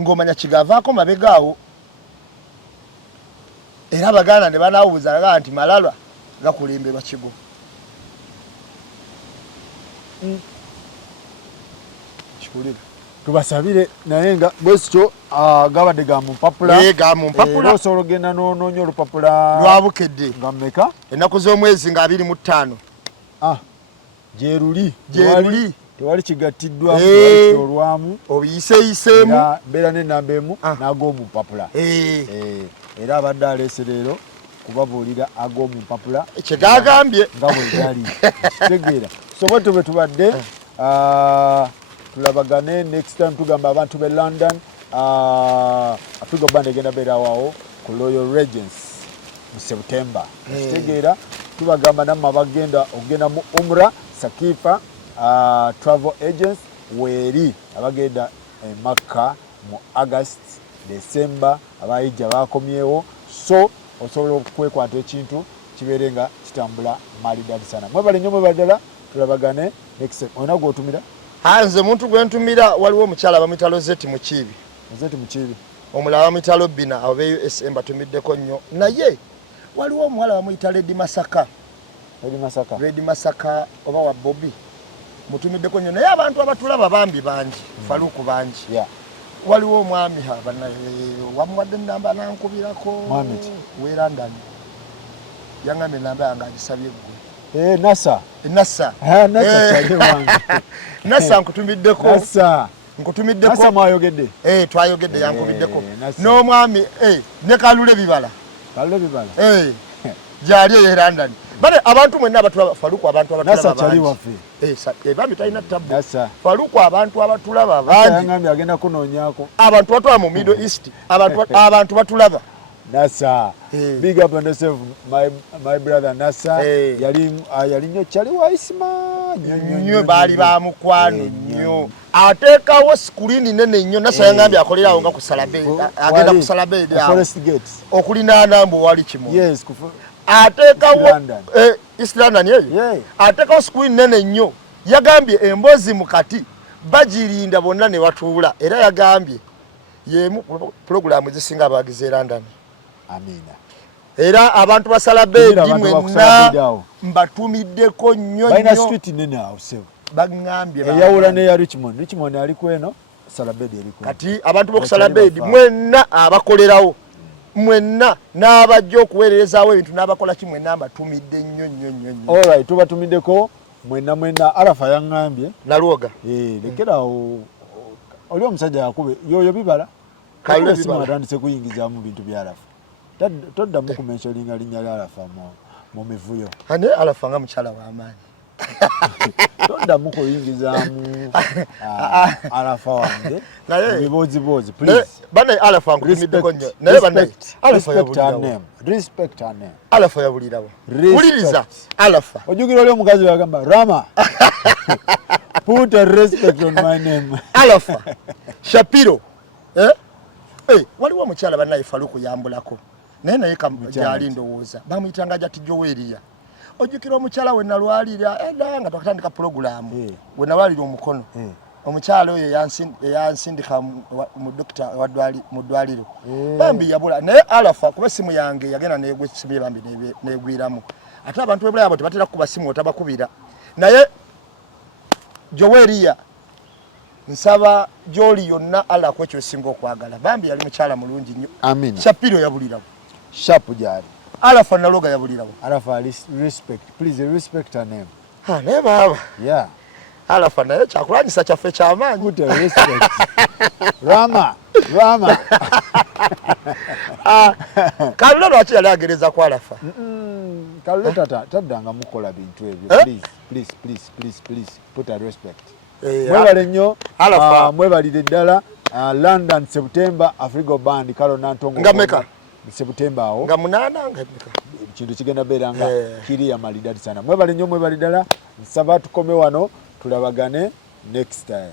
ng'omanya kigavaako mabegaawo era Abaganda ne banaawuza nti Malala gakulemberwa Kigo kikulira tubasabire naye nga bwesityo gabadde ga mumpapula osobola ogenda n'onoonya olupapula lwabukedde nga mmeka ennaku z'omwezi nga 25 gyeruli tewali kigattiddwa olwamu obiyiseeyiseemu mbeera n'ennamba emu n'ag'omumpapula era abadde aleese leero kubabuulira ag'omumpapula kyegagambye nga bwe gali kitegeera sobote bwe tubadde tulabagane next time tugamba abantu be London Africa Band egenda beerawo ku Royal Regents mu September kitegeera tubagamba namwe abagenda okugenda mu Umrah Sakifa travel agents weeri abagenda Makka mu August December abayijja bakomyewo so osobola okwekwata ekintu kibeere nga kitambula maalidadi sana mwebale nnyo mwebadala tulabagane next time olina gwotumira nze muntu gwentumira waliwo omukyala bamuyita Lozeti Mukiibi omulala bamuyita Lobina abo be USM batumiddeko nnyo naye waliwo omuwala bamuyita Lady Masaka oba wa Bobby mutumiddeko nnyo naye abantu abatulaba bangi Faluku bangi waliwo omwami wamuwadde ennamba nankubirako we London yaŋŋambye ennamba yange agisabye ggwe Nasa nkutumiddeko mwayogedde twayogedde yankubiddeko n'omwami ne Kalule Bibala gyali eyo London bale abantu mwenna abatulaba Faluku abantu abatulaba bangi bambi talina ttabu Faluku abantu abatulaba bangi agenda kunoonyako abantu batulaba mu Middle East abantu batulaba Nasa big up on yourself my brother Nasa yali nnyo kyali wa Isma nnyo baali ba mukwano nnyo ateekawo screen nene nnyo nasa yangambye akolera awo nga kusala bed agenda kusala bed okulinaana mbu wali kimono ateekawo East London yeyo ateekawo screen nene nnyo yagambye embozi mukati bagirinda bonna ne batuula era yagambye yemu programu zisinga abagize London. Amina. Era abantu basala bedi mwenna mbatumiddeko nnyo nnyo. Baina street nene awo sebo. Bagambye eyawula ne ya Richmond. Richmond ali kweno sala bedi ali kweno. Kati abantu bokusala bedi mwenna abakolerawo. Mwenna n'abajja okuweerezaawo ebintu n'abakola ki mwenna mbatumidde nnyo nnyo nnyo. Alright tubatumiddeko mwenna Arafa yangambye. Naluoga. Lekerawo oli omusajja yakube yoyo bibala. Kale simu atandise kuyingiza mu bintu bya Arafa. Toddamu kumentioninga linnya lya Arafa mu mivuyo. Ane Arafa nga mukyala w'amaanyi. Toddamu kuyingizaamu Arafa wange. Bibozibozi please. Bana Arafa ngulimiddeko nnyo. Naye bana Arafa yabulirawo. Respect her name. Arafa yabulirawo. Wuliriza Arafa. Ojjukira oli omukazi yagamba Rama. Put a respect on my name. Arafa. Shapiro. Waliwo mukyala bannaye Faluku yambulako naye gyali ndowooza bamuyitanga jati Joweria ojjukira omukyala we nalwalira nga twakatandika pulogulaamu we nalwalira omukono omukyala oyo eyansindika mu dokita mu ddwaliro bambi yabula naye Arafa kuba essimu yange yagenda negwa essimu bambi negwiramu ate abantu bebulaya abo tebatera kuba ssimu otabakubira naye Joweria nsaba joli yonna ala kwekyo singo okwagala bambi yali mukyala mulungi nnyo. Amina. Shapiro yabulirawo. Shapu jali. Arafa Naloga yabulirawo. Arafa respect. Please respect her name. Ne baba. Yeah. Arafa naye kyakulanyisa kyaffe ky'amaanyi. Good respect. Rama. Kalula lwaki yali agereza ku Arafa? Kalula taddanga mukola bintu ebyo. Please. Put a respect. Mwebale nnyo mwebalire ddala London September Afrigo Band Kalo Nantongo ngameka September awo nga 8 ngameka kintu kigenda beeranga kiri ya malidadi sana mwebale nnyo mwebali ddala nsaba tukome wano tulabagane next time.